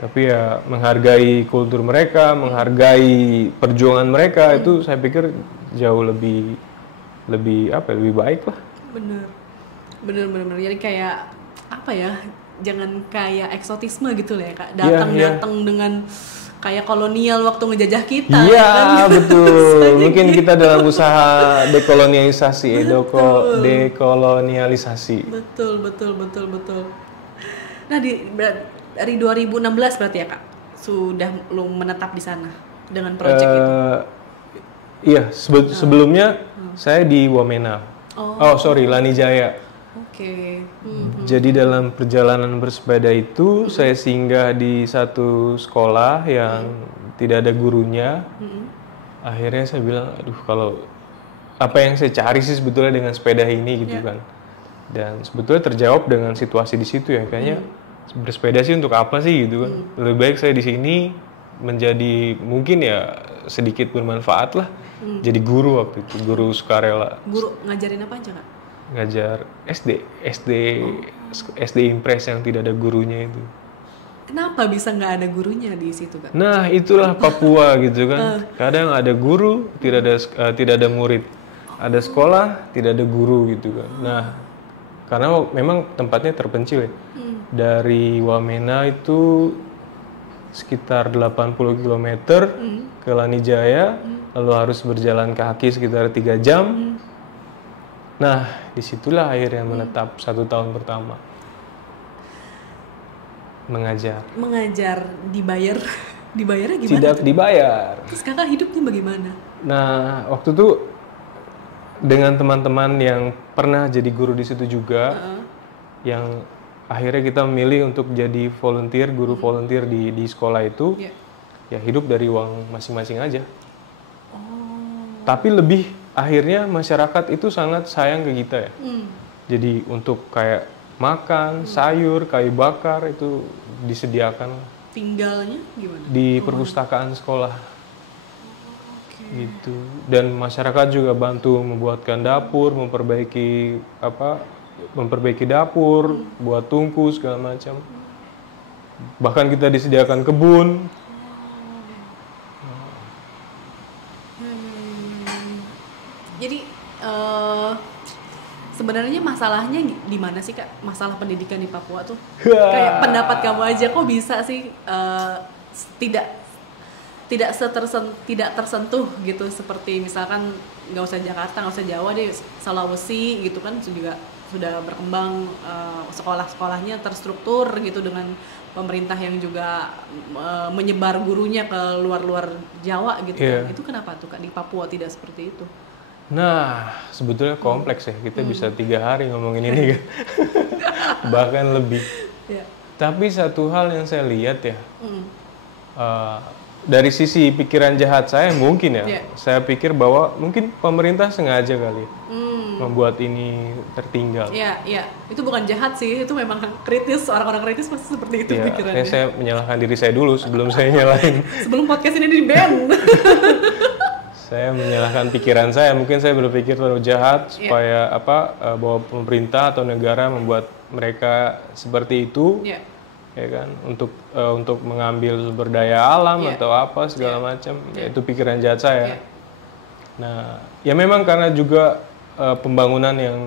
Tapi ya menghargai kultur mereka, menghargai perjuangan mereka itu saya pikir jauh lebih baik lah. Bener. Jadi kayak apa ya? Jangan kayak eksotisme gitu lah ya Kak. Datang dengan kayak kolonial waktu ngejajah kita. Iya, kan? betul. Mungkin kita dalam usaha dekolonialisasi, dekolonialisasi. Betul. Nah, dari 2016 berarti ya Kak, sudah lu menetap di sana dengan proyek itu? Iya, sebelumnya saya di Wamena. Lani Jaya. Oke. Jadi dalam perjalanan bersepeda itu saya singgah di satu sekolah yang tidak ada gurunya. Akhirnya saya bilang, aduh kalau apa yang saya cari sih sebetulnya dengan sepeda ini gitu kan. Dan sebetulnya terjawab dengan situasi di situ ya. Kayaknya bersepeda sih untuk apa sih gitu kan. Lebih baik saya di sini menjadi mungkin ya sedikit bermanfaat lah. Jadi guru waktu itu, guru sukarela. Guru ngajarin apa aja Kak? Ngajar SD Impres yang tidak ada gurunya itu. Kenapa bisa nggak ada gurunya di situ Kak? Nah itulah Papua gitu kan. Kadang ada guru, tidak ada murid. Ada sekolah, tidak ada guru gitu kan. Nah karena memang tempatnya terpencil ya. Dari Wamena itu sekitar 80 km ke Lani Jaya, lalu harus berjalan kaki sekitar 3 jam. Nah, disitulah akhirnya menetap 1 tahun pertama. Mengajar. Dibayarnya gimana? Tidak dibayar. Terus kakak hidupnya bagaimana? Nah, waktu itu dengan teman-teman yang pernah jadi guru di situ juga, yang akhirnya kita memilih untuk jadi volunteer, guru volunteer di sekolah itu, ya hidup dari uang masing-masing aja. Tapi akhirnya masyarakat itu sangat sayang ke kita ya. Jadi untuk kayak makan, sayur, kayu bakar itu disediakan. Tinggalnya gimana? Di perpustakaan sekolah. Gitu. Dan masyarakat juga bantu membuatkan dapur, memperbaiki dapur, buat tungku segala macam. Bahkan kita disediakan kebun. Jadi sebenarnya masalahnya di mana sih Kak? Masalah pendidikan di Papua tuh. Kayak pendapat kamu aja kok bisa sih tidak tersentuh gitu, seperti misalkan nggak usah Jakarta, nggak usah Jawa deh, Sulawesi gitu kan juga sudah berkembang, sekolah-sekolahnya terstruktur gitu dengan pemerintah yang juga menyebar gurunya ke luar-luar Jawa gitu kan. Itu kenapa tuh Kak di Papua tidak seperti itu? Nah, sebetulnya kompleks ya. Kita bisa 3 hari ngomongin ini kan. Bahkan lebih. Tapi satu hal yang saya lihat ya, dari sisi pikiran jahat saya mungkin ya, saya pikir bahwa mungkin pemerintah sengaja kali membuat ini tertinggal. Iya. Itu bukan jahat sih, itu memang kritis. Orang-orang kritis pasti seperti itu pikirannya. Saya menyalahkan diri saya dulu sebelum saya nyalahin. Sebelum podcast ini di-ban. Saya menyalahkan pikiran saya, mungkin saya berpikir terlalu jahat supaya bahwa pemerintah atau negara membuat mereka seperti itu, ya kan, untuk mengambil sumber daya alam atau apa segala macam, itu pikiran jahat saya. Nah, ya memang karena juga pembangunan yang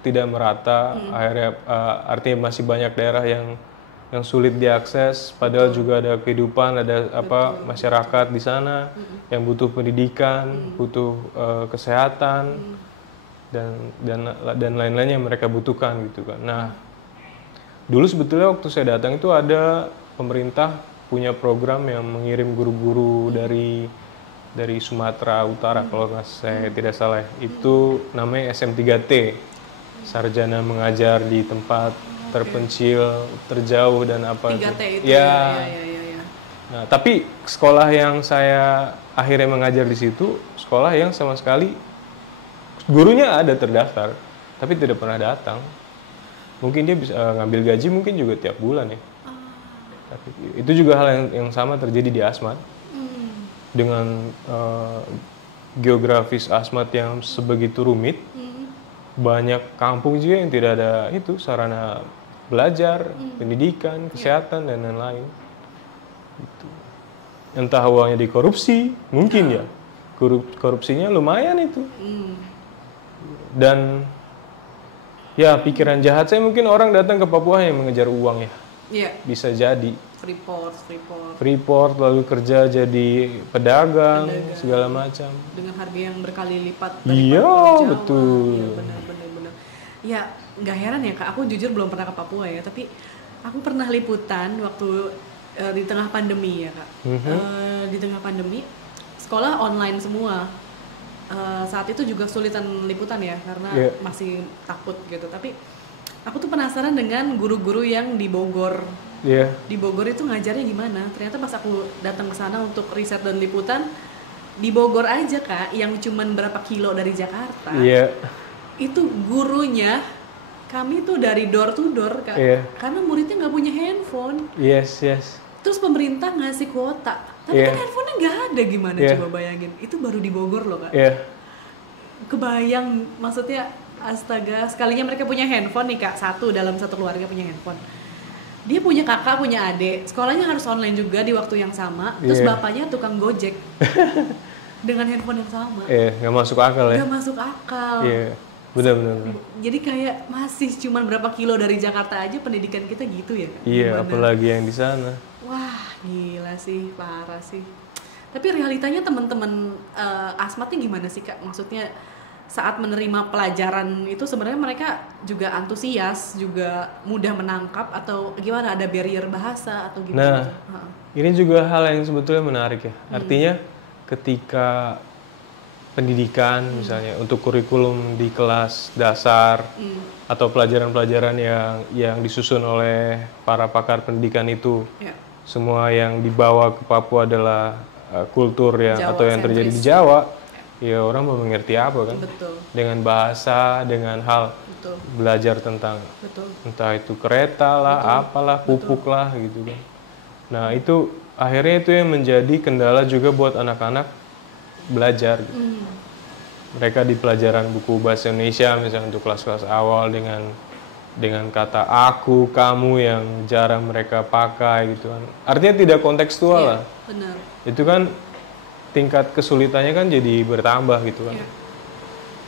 tidak merata, akhirnya artinya masih banyak daerah yang sulit diakses, padahal juga ada kehidupan, ada masyarakat di sana yang butuh pendidikan, butuh kesehatan dan lain-lain yang mereka butuhkan gitu kan. Nah, dulu sebetulnya waktu saya datang itu ada pemerintah punya program yang mengirim guru-guru dari Sumatera Utara kalau nggak saya tidak salah. Itu namanya SM3T, sarjana mengajar di tempat terpencil, terjauh dan apa 3T itu ya. ya. Nah, tapi sekolah yang saya akhirnya mengajar di situ, sekolah yang sama sekali gurunya ada terdaftar, tapi tidak pernah datang. Mungkin dia bisa ngambil gaji mungkin juga tiap bulan ya. Tapi itu juga hal yang sama terjadi di Asmat. Dengan geografis Asmat yang sebegitu rumit, banyak kampung juga yang tidak ada itu sarana belajar, pendidikan, kesehatan dan lain-lain. Gitu. Entah uangnya dikorupsi, mungkin ya. Korupsinya lumayan itu. Dan ya pikiran jahat saya mungkin orang datang ke Papua yang mengejar uang ya. Iya. Bisa jadi. Freeport. Lalu kerja jadi pedagang. Segala macam. Dengan harga yang berkali lipat dari Iya, Jawa. betul. Iya, benar. Ya, nggak heran ya Kak. Aku jujur belum pernah ke Papua ya, tapi aku pernah liputan waktu di tengah pandemi ya Kak. Di tengah pandemi, sekolah online semua. Saat itu juga sulitan liputan ya, karena masih takut gitu. Tapi aku tuh penasaran dengan guru-guru yang di Bogor. Di Bogor itu ngajarnya gimana? Ternyata pas aku datang ke sana untuk riset dan liputan, di Bogor aja Kak, yang cuman berapa kilo dari Jakarta. Itu gurunya, kami tuh dari door to door Kak. Karena muridnya nggak punya handphone. Terus pemerintah ngasih kuota. Tapi kan handphonenya nggak ada, gimana coba bayangin. Itu baru di Bogor loh Kak. Kebayang, maksudnya astaga, sekalinya mereka punya handphone nih Kak, dalam satu keluarga punya handphone. Dia punya kakak, punya adik, sekolahnya harus online juga di waktu yang sama. Terus bapaknya tukang Gojek dengan handphone yang sama. Nggak masuk akal ya. Nggak masuk akal. Benar. Jadi kayak masih cuman berapa kilo dari Jakarta aja pendidikan kita gitu ya. Apalagi yang di sana. Wah, gila sih, parah sih. Tapi realitanya teman-teman Asmatnya gimana sih Kak? Maksudnya saat menerima pelajaran itu sebenarnya mereka juga antusias, juga mudah menangkap atau gimana? Ada barrier bahasa atau gimana? Nah, ini juga hal yang sebetulnya menarik ya. Artinya ketika pendidikan misalnya untuk kurikulum di kelas dasar atau pelajaran-pelajaran yang disusun oleh para pakar pendidikan itu, semua yang dibawa ke Papua adalah kultur atau yang terjadi di Jawa, ya orang mau mengerti apa kan? Dengan bahasa, dengan hal belajar tentang entah itu kereta lah, apalah, pupuk lah gitu kan. Nah itu akhirnya itu yang menjadi kendala juga buat anak-anak belajar gitu. Mereka di pelajaran buku bahasa Indonesia misalnya untuk kelas-kelas awal dengan kata aku, kamu yang jarang mereka pakai gitu kan. Artinya tidak kontekstual lah. Benar. Itu kan tingkat kesulitannya kan jadi bertambah gitu kan.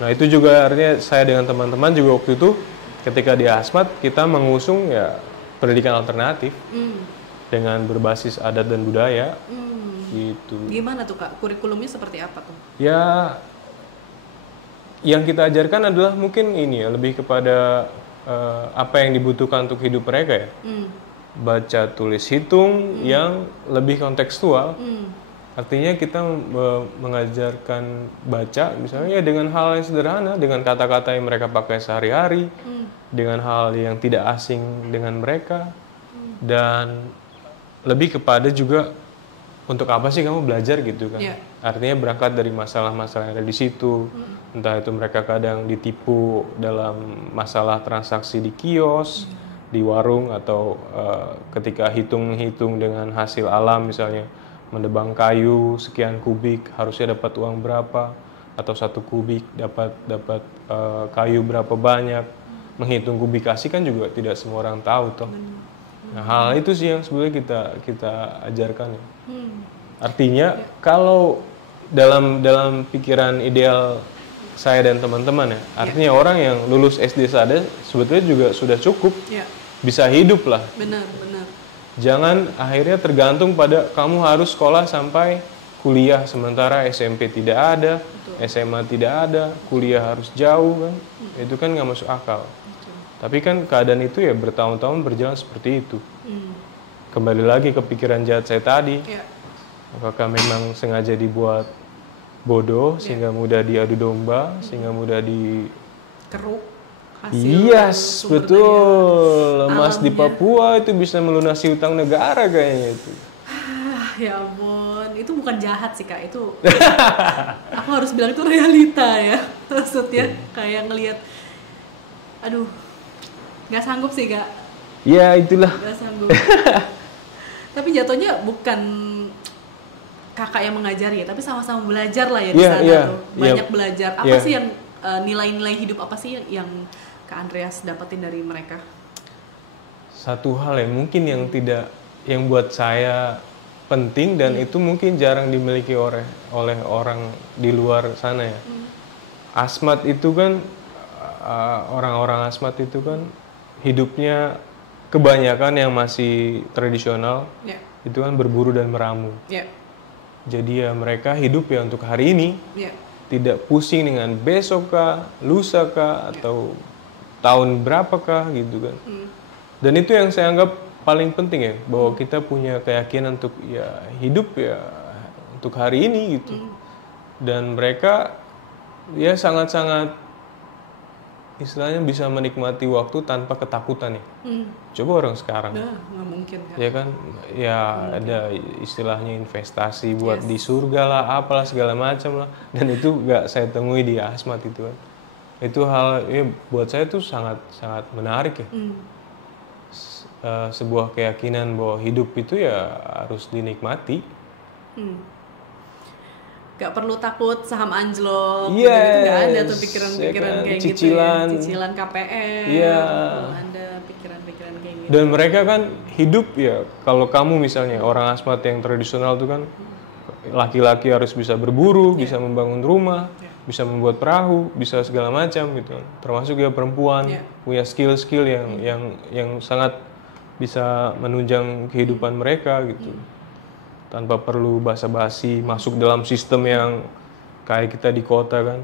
Nah itu juga artinya saya dengan teman-teman juga waktu itu ketika di Asmat kita mengusung ya pendidikan alternatif dengan berbasis adat dan budaya. Gitu. Gimana tuh Kak? Kurikulumnya seperti apa tuh? Ya, yang kita ajarkan adalah mungkin ini ya, lebih kepada apa yang dibutuhkan untuk hidup mereka ya. Baca, tulis, hitung yang lebih kontekstual. Artinya kita mengajarkan baca misalnya ya dengan hal yang sederhana, dengan kata-kata yang mereka pakai sehari-hari, dengan hal yang tidak asing dengan mereka, dan lebih kepada juga untuk apa sih kamu belajar gitu kan? Artinya berangkat dari masalah-masalah yang ada di situ. Entah itu mereka kadang ditipu dalam masalah transaksi di kios, di warung, atau ketika hitung-hitung dengan hasil alam misalnya mendebang kayu sekian kubik harusnya dapat uang berapa, atau 1 kubik dapat kayu berapa banyak. Menghitung kubikasi kan juga tidak semua orang tahu toh. Nah, hal itu sih yang sebenarnya kita ajarkan ya. Artinya kalau dalam pikiran ideal saya dan teman-teman ya, artinya orang yang lulus SD saja sebetulnya juga sudah cukup bisa hidup lah. Benar. Jangan akhirnya tergantung pada kamu harus sekolah sampai kuliah sementara SMP tidak ada, SMA tidak ada, kuliah harus jauh kan, itu kan nggak masuk akal. Tapi kan keadaan itu ya bertahun-tahun berjalan seperti itu. kembali lagi ke pikiran jahat saya tadi. Ya. Apakah memang sengaja dibuat bodoh sehingga mudah diadu domba, sehingga mudah di Keruk hasil Yes, sumber betul. daya Emas di alamnya. Papua itu bisa melunasi utang negara kayaknya itu. Ya ampun, itu bukan jahat sih Kak, itu aku harus bilang itu realita ya. Maksudnya kayak ngelihat, aduh, nggak sanggup sih Kak, Ya itulah. nggak sanggup. Tapi jatuhnya bukan kakak yang mengajari ya, tapi sama-sama belajar lah ya di Iya, sana iya, tuh. iya. Banyak belajar. Apa Iya. sih yang nilai-nilai hidup apa sih yang Kak Andreas dapetin dari mereka? Satu hal yang mungkin yang tidak, yang buat saya penting dan itu mungkin jarang dimiliki oleh orang di luar sana ya. Asmat itu kan orang-orang asmat itu kan hidupnya kebanyakan yang masih tradisional Ya, itu kan berburu dan meramu. ya, Jadi ya mereka hidup ya untuk hari ini, ya. tidak pusing dengan besok kah, lusa kah, atau tahun berapa kah gitu kan. Dan itu yang saya anggap paling penting ya, bahwa kita punya keyakinan untuk ya hidup ya untuk hari ini gitu. Dan mereka ya sangat-sangat istilahnya bisa menikmati waktu tanpa ketakutan ya. Coba orang sekarang. Nah, nggak mungkin Kak. Ya kan, ya ada istilahnya investasi buat di surga lah, apalah segala macam lah, dan itu nggak saya temui di Asmat itu kan. Itu hal ya buat saya tuh sangat sangat menarik ya. Sebuah keyakinan bahwa hidup itu ya harus dinikmati. Gak perlu takut saham anjlok, Yes, gitu-gitu nggak ada tuh pikiran-pikiran ya kan, kayak cicilan. gitu ya. Cicilan KPR, Iya. belum ada pikiran-pikiran kayak gitu. Dan mereka kan hidup ya, kalau kamu misalnya orang Asmat yang tradisional tuh kan laki-laki harus bisa berburu, bisa membangun rumah, bisa membuat perahu, bisa segala macam gitu. Termasuk ya perempuan punya skill-skill yang sangat bisa menunjang kehidupan mereka gitu. Tanpa perlu basa-basi masuk dalam sistem yang kayak kita di kota kan.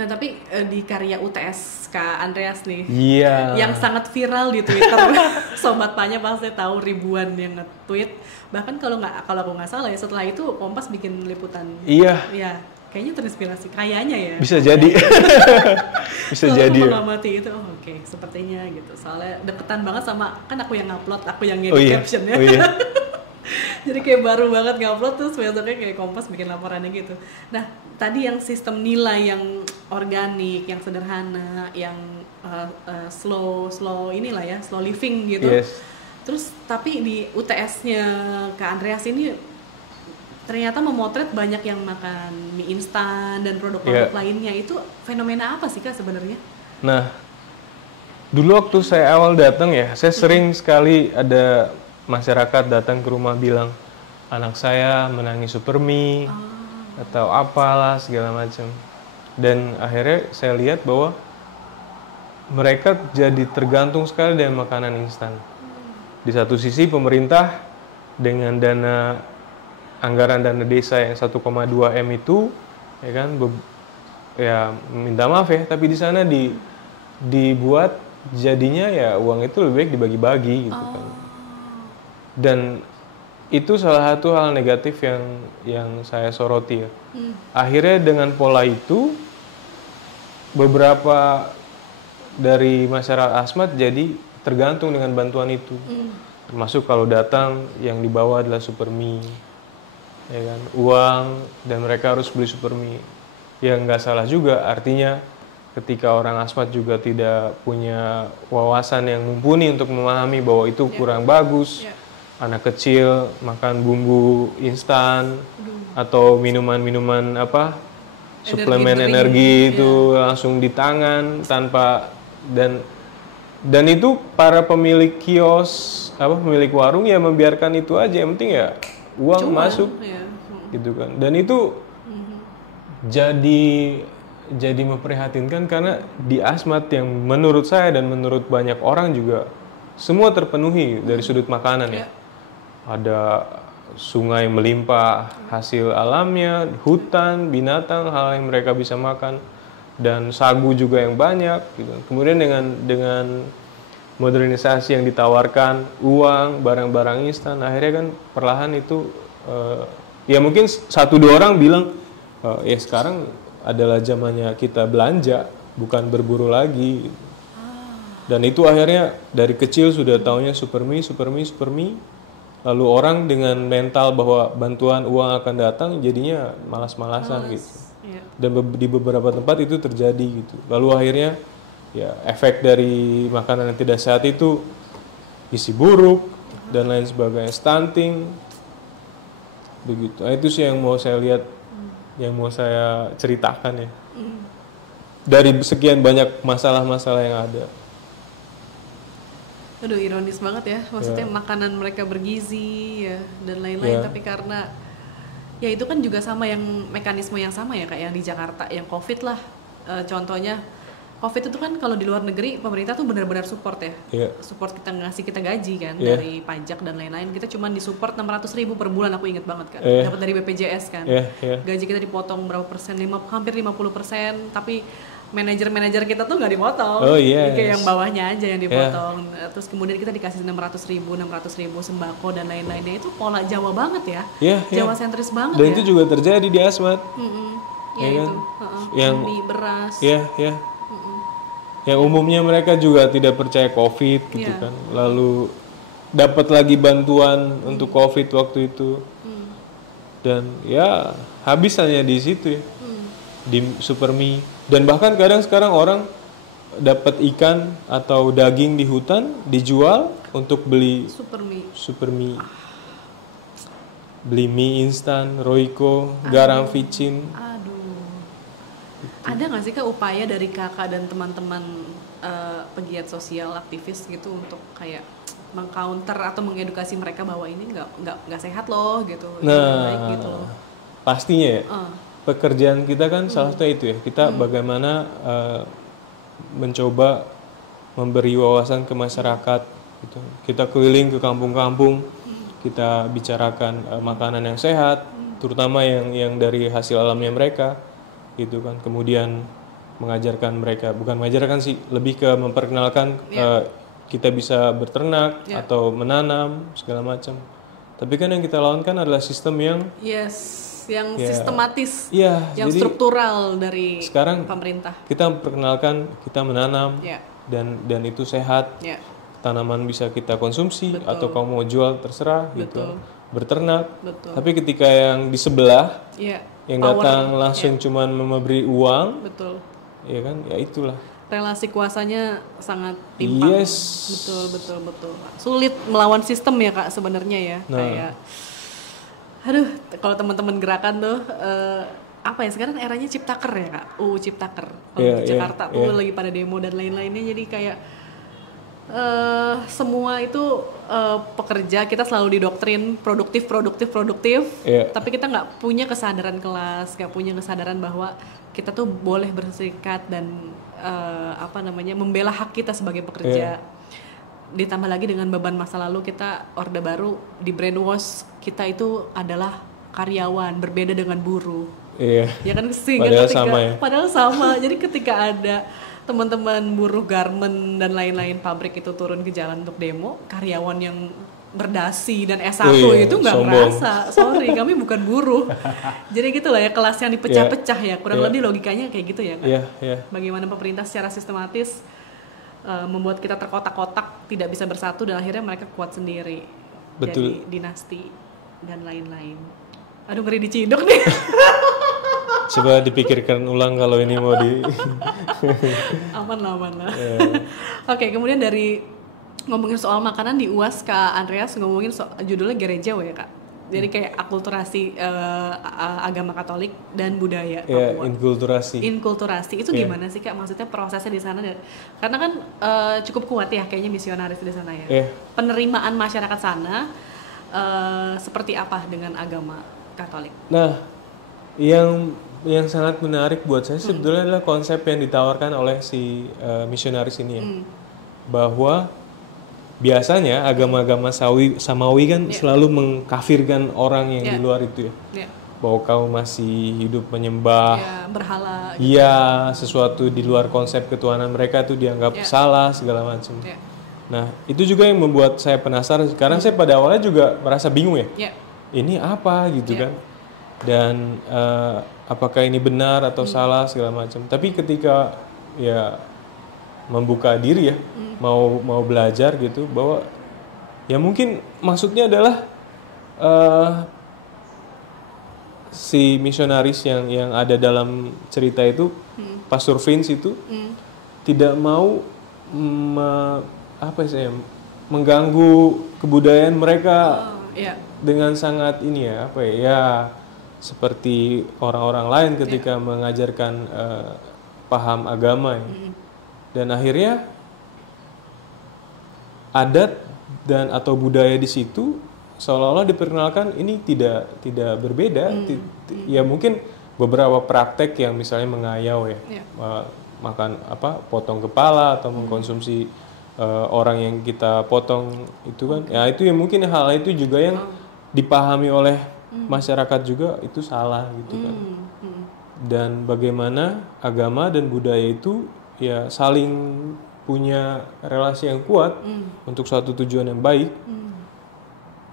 Nah tapi di karya UTS Kak Andreas nih, Iya. yang sangat viral di Twitter, Sobat Panya pasti tahu ribuan yang nge-tweet. Bahkan kalau aku nggak salah ya, setelah itu Kompas bikin liputan. Iya, Ya, kayaknya terinspirasi. Kayaknya ya. bisa jadi. Bisa Kalau jadi aku ya. mengamati itu, oke, sepertinya gitu. Soalnya deketan banget sama, kan aku yang ngupload, aku yang Oh ngedit iya. captionnya. Oh iya. Jadi kayak baru banget ngupload, terus besoknya kayak Kompas bikin laporannya gitu. Nah, tadi yang sistem nilai yang organik, yang sederhana, yang slow inilah ya, slow living gitu. Yes. Terus tapi di UTS-nya Kak Andreas ini ternyata memotret banyak yang makan mie instan dan produk-produk lainnya. Itu fenomena apa sih Kak sebenarnya? Nah, dulu waktu saya awal datang ya, saya sering sekali ada masyarakat datang ke rumah bilang anak saya menangis supermie atau apalah segala macam. Dan akhirnya saya lihat bahwa mereka jadi tergantung sekali dengan makanan instan. Di satu sisi pemerintah dengan anggaran dana desa yang 1,2 M itu ya kan ya minta maaf ya, tapi di sana dibuat jadinya ya uang itu lebih baik dibagi-bagi gitu kan. Dan itu salah satu hal negatif yang saya soroti ya. Akhirnya dengan pola itu beberapa dari masyarakat Asmat jadi tergantung dengan bantuan itu. Termasuk kalau datang yang dibawa adalah supermie, ya kan, uang, dan mereka harus beli supermie. Ya nggak salah juga, artinya ketika orang Asmat juga tidak punya wawasan yang mumpuni untuk memahami bahwa itu kurang bagus. Anak kecil makan bumbu instan atau minuman-minuman suplemen energi itu langsung di tangan tanpa dan itu para pemilik kios pemilik warung ya membiarkan itu aja, yang penting ya uang masuk gitu kan. Dan itu jadi memprihatinkan karena di Asmat yang menurut saya dan menurut banyak orang juga semua terpenuhi dari sudut makanan ya. Ada sungai melimpah hasil alamnya, hutan, binatang, hal yang mereka bisa makan, dan sagu juga yang banyak gitu. Kemudian dengan modernisasi yang ditawarkan, uang, barang-barang instan, akhirnya kan perlahan itu ya mungkin 1-2 orang bilang ya sekarang adalah zamannya kita belanja, bukan berburu lagi. Dan itu akhirnya dari kecil sudah taunya supermi, lalu orang dengan mental bahwa bantuan uang akan datang jadinya malas-malasan gitu. Iya. Dan di beberapa tempat itu terjadi gitu. Lalu akhirnya ya efek dari makanan yang tidak sehat itu gizi buruk dan lain sebagainya, stunting begitu. Itu sih yang mau saya lihat, yang mau saya ceritakan ya. Dari sekian banyak masalah-masalah yang ada. Aduh, ironis banget ya. Maksudnya makanan mereka bergizi ya dan lain-lain, tapi karena ya itu kan juga sama yang mekanisme yang sama ya kayak yang di Jakarta yang COVID lah. Contohnya COVID itu kan kalau di luar negeri pemerintah tuh benar-benar support ya. Support kita, ngasih kita gaji kan dari pajak dan lain-lain. Kita cuma disupport 600.000 per bulan, aku inget banget kan. Dapat dari BPJS kan. Gaji kita dipotong berapa persen? Hampir 50%, tapi manajer kita tuh nggak dipotong. Kayak yang bawahnya aja yang dipotong. Terus kemudian kita dikasih 600.000 sembako dan lain-lainnya. Itu pola Jawa banget ya. Jawa sentris banget. Dan itu juga terjadi di Asmat. Ya itu. Yang mie, beras. Yang umumnya mereka juga tidak percaya COVID gitu kan. Lalu dapat lagi bantuan untuk COVID waktu itu. Dan ya habis hanya di situ ya. Di Supermi. Dan bahkan kadang sekarang orang dapat ikan atau daging di hutan dijual untuk beli Supermi. Beli mie instan, Royco, garam vicin. Ada nggak sih Kak upaya dari kakak dan teman-teman pegiat sosial aktivis gitu untuk kayak mengcounter atau mengedukasi mereka bahwa ini nggak sehat loh gitu, baik gitu loh. Pastinya ya. Pekerjaan kita kan salah satu itu ya. Kita bagaimana mencoba memberi wawasan ke masyarakat gitu. Kita keliling ke kampung-kampung, kita bicarakan makanan yang sehat, terutama yang dari hasil alamnya mereka. Gitu kan, kemudian mengajarkan mereka, bukan mengajarkan sih, lebih ke memperkenalkan kita bisa berternak atau menanam segala macam. Tapi kan yang kita lakukan adalah sistem yang sistematis, yang jadi struktural dari sekarang pemerintah. Kita memperkenalkan kita menanam dan itu sehat, tanaman bisa kita konsumsi atau kamu mau jual terserah gitu, berternak. Tapi ketika yang di sebelah yang datang langsung cuman memberi uang, ya kan, ya itulah relasi kuasanya sangat timpang. Betul. Sulit melawan sistem ya Kak sebenarnya ya. Kayak aduh, kalau teman-teman gerakan tuh apa ya, sekarang eranya Ciptaker ya Kak, Ciptaker kalau di Jakarta tuh lagi pada demo dan lain-lainnya, jadi kayak semua itu pekerja kita selalu didoktrin produktif, tapi kita nggak punya kesadaran kelas, nggak punya kesadaran bahwa kita tuh boleh berserikat dan membela hak kita sebagai pekerja. Ditambah lagi dengan beban masa lalu kita Orde Baru di brainwash kita itu adalah karyawan, berbeda dengan buruh. Ya kan padahal sama. Jadi ketika ada teman-teman buruh garmen dan lain-lain pabrik itu turun ke jalan untuk demo, karyawan yang berdasi dan S1 itu nggak ngerasa, sorry kami bukan buruh. Jadi gitulah ya, kelas yang dipecah-pecah ya, kurang lebih logikanya kayak gitu ya kan. Bagaimana pemerintah secara sistematis membuat kita terkotak-kotak, tidak bisa bersatu, dan akhirnya mereka kuat sendiri. Jadi dinasti dan lain-lain. Aduh, ngeri diciduk nih. Coba dipikirkan ulang kalau ini mau aman lah. Oke, kemudian dari ngomongin soal makanan di UAS, Kak Andreas ngomongin judulnya gereja ya Kak. Jadi kayak akulturasi agama Katolik dan budaya Papua. Inkulturasi itu gimana sih Kak? Maksudnya prosesnya di sana, karena kan cukup kuat ya kayaknya misionaris di sana ya. Penerimaan masyarakat sana seperti apa dengan agama Katolik? Nah, yang sangat menarik buat saya sebetulnya adalah konsep yang ditawarkan oleh si misionaris ini ya. Bahwa biasanya agama-agama Samawi kan selalu mengkafirkan orang yang di luar itu ya. Bahwa kamu masih hidup menyembah berhala gitu. Sesuatu di luar konsep ketuhanan mereka itu dianggap salah segala macam. Nah, itu juga yang membuat saya penasaran karena saya pada awalnya juga merasa bingung ya. Ya. Ini apa gitu Ya. kan? Dan apakah ini benar atau salah segala macam. Tapi ketika ya membuka diri ya, mau belajar gitu bahwa ya mungkin maksudnya adalah si misionaris yang ada dalam cerita itu, Pastor Vince itu tidak mau mengganggu kebudayaan mereka Ya. dengan sangat ini ya seperti orang-orang lain ketika mengajarkan paham agama ya. Dan akhirnya adat dan atau budaya di situ seolah-olah diperkenalkan ini tidak berbeda. Ya mungkin beberapa praktek yang misalnya mengayau ya, makan potong kepala atau mengkonsumsi orang yang kita potong itu kan, ya itu ya mungkin hal itu juga yang dipahami oleh masyarakat juga itu salah gitu kan. Dan bagaimana agama dan budaya itu ya saling punya relasi yang kuat untuk suatu tujuan yang baik.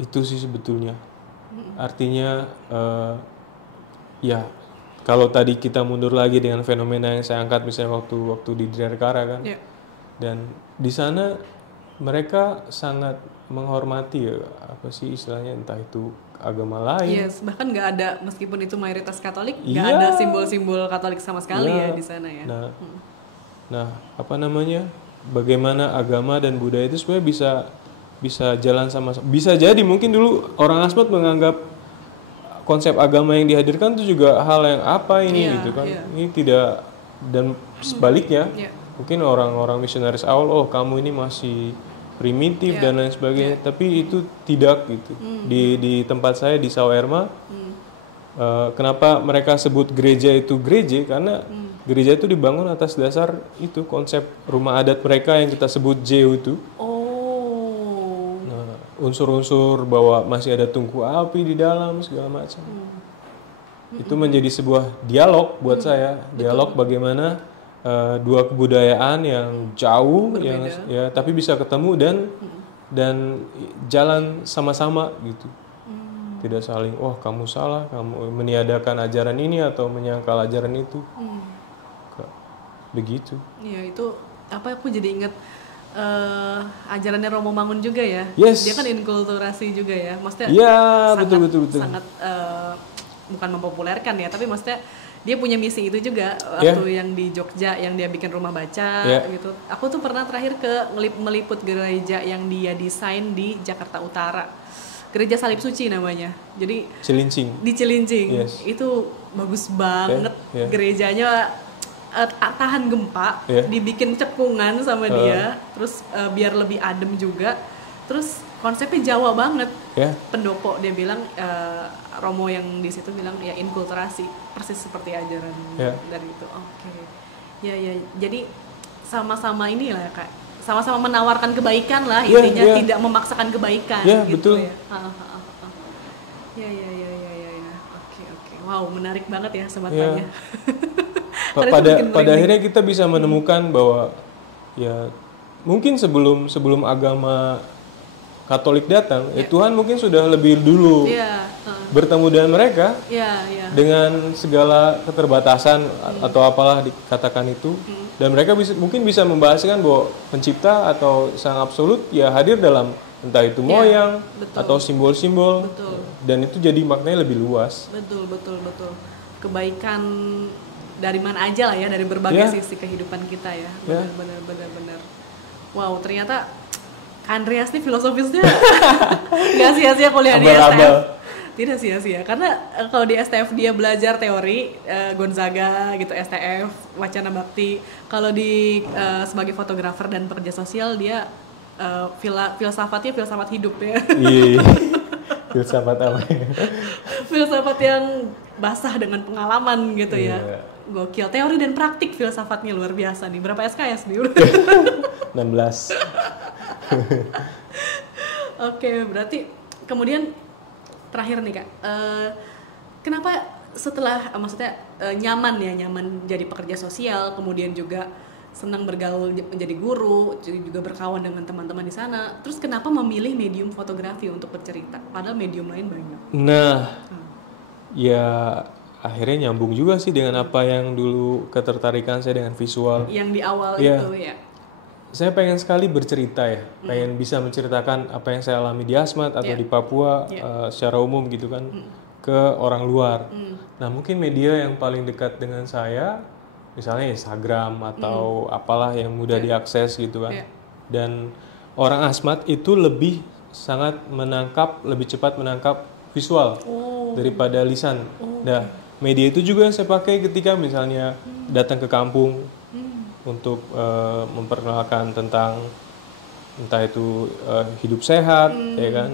Itu sih sebetulnya. Artinya ya kalau tadi kita mundur lagi dengan fenomena yang saya angkat misalnya waktu di Dirgantara kan. Dan di sana mereka sangat menghormati ya apa sih istilahnya, entah itu agama lain. Yes, bahkan nggak ada, meskipun itu mayoritas Katolik, nggak ada simbol-simbol Katolik sama sekali ya di sana ya. Nah, apa namanya? Bagaimana agama dan budaya itu sebenarnya bisa jalan sama-sama. Bisa jadi mungkin dulu orang Asmat menganggap konsep agama yang dihadirkan itu juga hal yang apa ini gitu kan. Ini tidak, dan sebaliknya. Mungkin orang-orang misionaris awal, oh kamu ini masih primitif dan lain sebagainya, tapi itu tidak gitu. Di tempat saya di Sawerma, kenapa mereka sebut gereja itu gereja? Karena gereja itu dibangun atas dasar itu konsep rumah adat mereka yang kita sebut Jeu itu. Nah, unsur-unsur bahwa masih ada tungku api di dalam segala macam. Itu menjadi sebuah dialog buat saya, dialog bagaimana dua kebudayaan yang jauh yang ya tapi bisa ketemu dan jalan sama-sama gitu. Tidak saling kamu salah, kamu meniadakan ajaran ini atau menyangkal ajaran itu. Begitu. Iya, itu aku jadi ingat ajarannya Romo Mangun juga ya. Yes. Dia kan inkulturasi juga ya. Maksudnya betul. Sangat bukan mempopulerkan ya, tapi maksudnya dia punya misi itu juga waktu yang di Jogja yang dia bikin rumah baca gitu. Aku tuh pernah terakhir meliput gereja yang dia desain di Jakarta Utara. Gereja Salib Suci namanya. Jadi di Cilincing. Yes. Itu bagus banget. Gerejanya tahan gempa, dibikin cekungan sama dia. Terus biar lebih adem juga. Terus konsepnya Jawa banget. Pendopo dia bilang Romo yang di situ bilang ya inkulturasi, persis seperti ajaran dari itu. Ya jadi sama-sama inilah ya Kak, sama-sama menawarkan kebaikan lah intinya, tidak memaksakan kebaikan gitu. Betul. Ya. Oke. Wow, menarik banget ya Sobat Panya. Pada akhirnya kita bisa menemukan bahwa ya mungkin sebelum agama Katolik datang, Tuhan mungkin sudah lebih dulu bertemu dengan mereka dengan segala keterbatasan atau apalah dikatakan itu, dan mereka mungkin bisa membahaskan bahwa pencipta atau sang absolut ya hadir dalam entah itu moyang atau simbol-simbol, dan itu jadi maknanya lebih luas. Betul. Kebaikan dari mana aja lah ya, dari berbagai sisi kehidupan kita ya. Benar. Wow, ternyata Andreas nih filosofisnya nggak sia-sia kuliah di STF. Tidak sia-sia, karena kalau di STF dia belajar teori Gonzaga gitu, STF, Wacana Bakti. Kalau di sebagai fotografer dan pekerja sosial dia filsafatnya filsafat hidup ya. Iya. Filsafat apa? Filsafat yang basah dengan pengalaman gitu ya. Gokil, teori dan praktik filsafatnya luar biasa nih. Berapa SKS nih? 16. Oke, berarti kemudian terakhir nih Kak, kenapa setelah maksudnya nyaman jadi pekerja sosial, kemudian juga senang bergaul menjadi guru, juga berkawan dengan teman-teman di sana. Terus kenapa memilih medium fotografi untuk bercerita? Padahal medium lain banyak. Nah, ya akhirnya nyambung juga sih dengan apa yang dulu ketertarikan saya dengan visual. Yang di awal Iya. itu ya. Saya pengen sekali bercerita ya, pengen bisa menceritakan apa yang saya alami di Asmat atau di Papua secara umum gitu kan ke orang luar. Nah mungkin media yang paling dekat dengan saya, misalnya Instagram atau apalah yang mudah diakses gitu kan. Dan orang Asmat itu lebih cepat menangkap visual daripada lisan. Nah media itu juga yang saya pakai ketika misalnya datang ke kampung untuk memperkenalkan tentang entah itu hidup sehat, ya kan,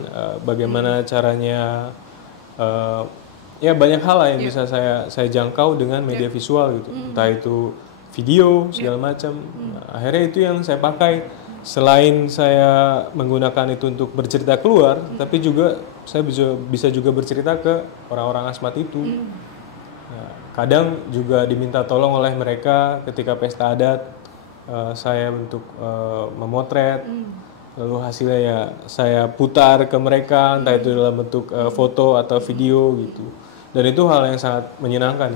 bagaimana caranya, ya banyak hal lah yang bisa saya jangkau dengan media visual gitu, entah itu video segala macam. Nah, akhirnya itu yang saya pakai. Selain saya menggunakan itu untuk bercerita keluar, tapi juga saya bisa juga bercerita ke orang-orang Asmat itu. Nah, kadang juga diminta tolong oleh mereka ketika pesta adat, saya untuk memotret, lalu hasilnya ya saya putar ke mereka, entah itu dalam bentuk foto atau video gitu. Dan itu hal yang sangat menyenangkan.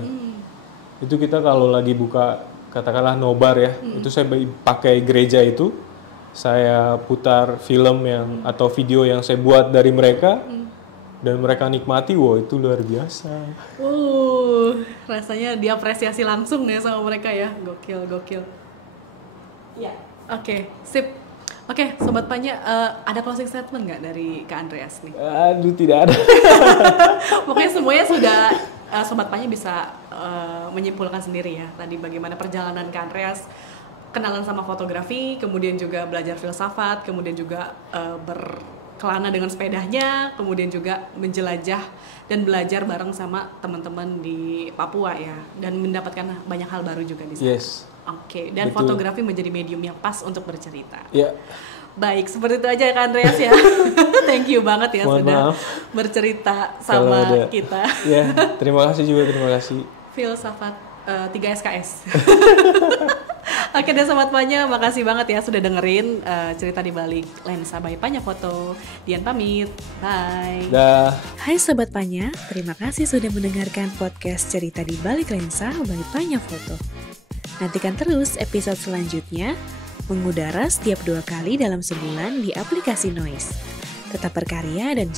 Itu kita kalau lagi buka katakanlah nobar ya, itu saya pakai gereja itu, saya putar film yang atau video yang saya buat dari mereka. Dan mereka nikmati, wow itu luar biasa. Rasanya diapresiasi langsung ya sama mereka ya, gokil. Ya, oke, sip. Oke, Sobat Panya, ada closing statement nggak dari Kak Andreas nih? Aduh, tidak ada. Pokoknya semuanya sudah Sobat Panya bisa menyimpulkan sendiri ya. Tadi bagaimana perjalanan Kak Andreas kenalan sama fotografi, kemudian juga belajar filsafat, kemudian juga berkelana dengan sepedanya, kemudian juga menjelajah dan belajar bareng sama teman-teman di Papua ya, dan mendapatkan banyak hal baru juga di sana. Yes. Oke, dan Betul. Fotografi menjadi medium yang pas untuk bercerita. Ya. Baik, seperti itu aja ya Kak Andreas ya. Thank you banget ya Mohon sudah maaf bercerita kalau sama ada- kita. Ya, terima kasih juga, terima kasih. Filsafat 3 SKS. Oke deh Sobat Panya, makasih banget ya sudah dengerin cerita di balik lensa by Panya Foto. Dian pamit, bye. Dah. Hai Sobat Panya, terima kasih sudah mendengarkan podcast cerita di balik lensa by Panya Foto. Nantikan terus episode selanjutnya, mengudara setiap 2 kali dalam sebulan di aplikasi Noise. Tetap berkarya dan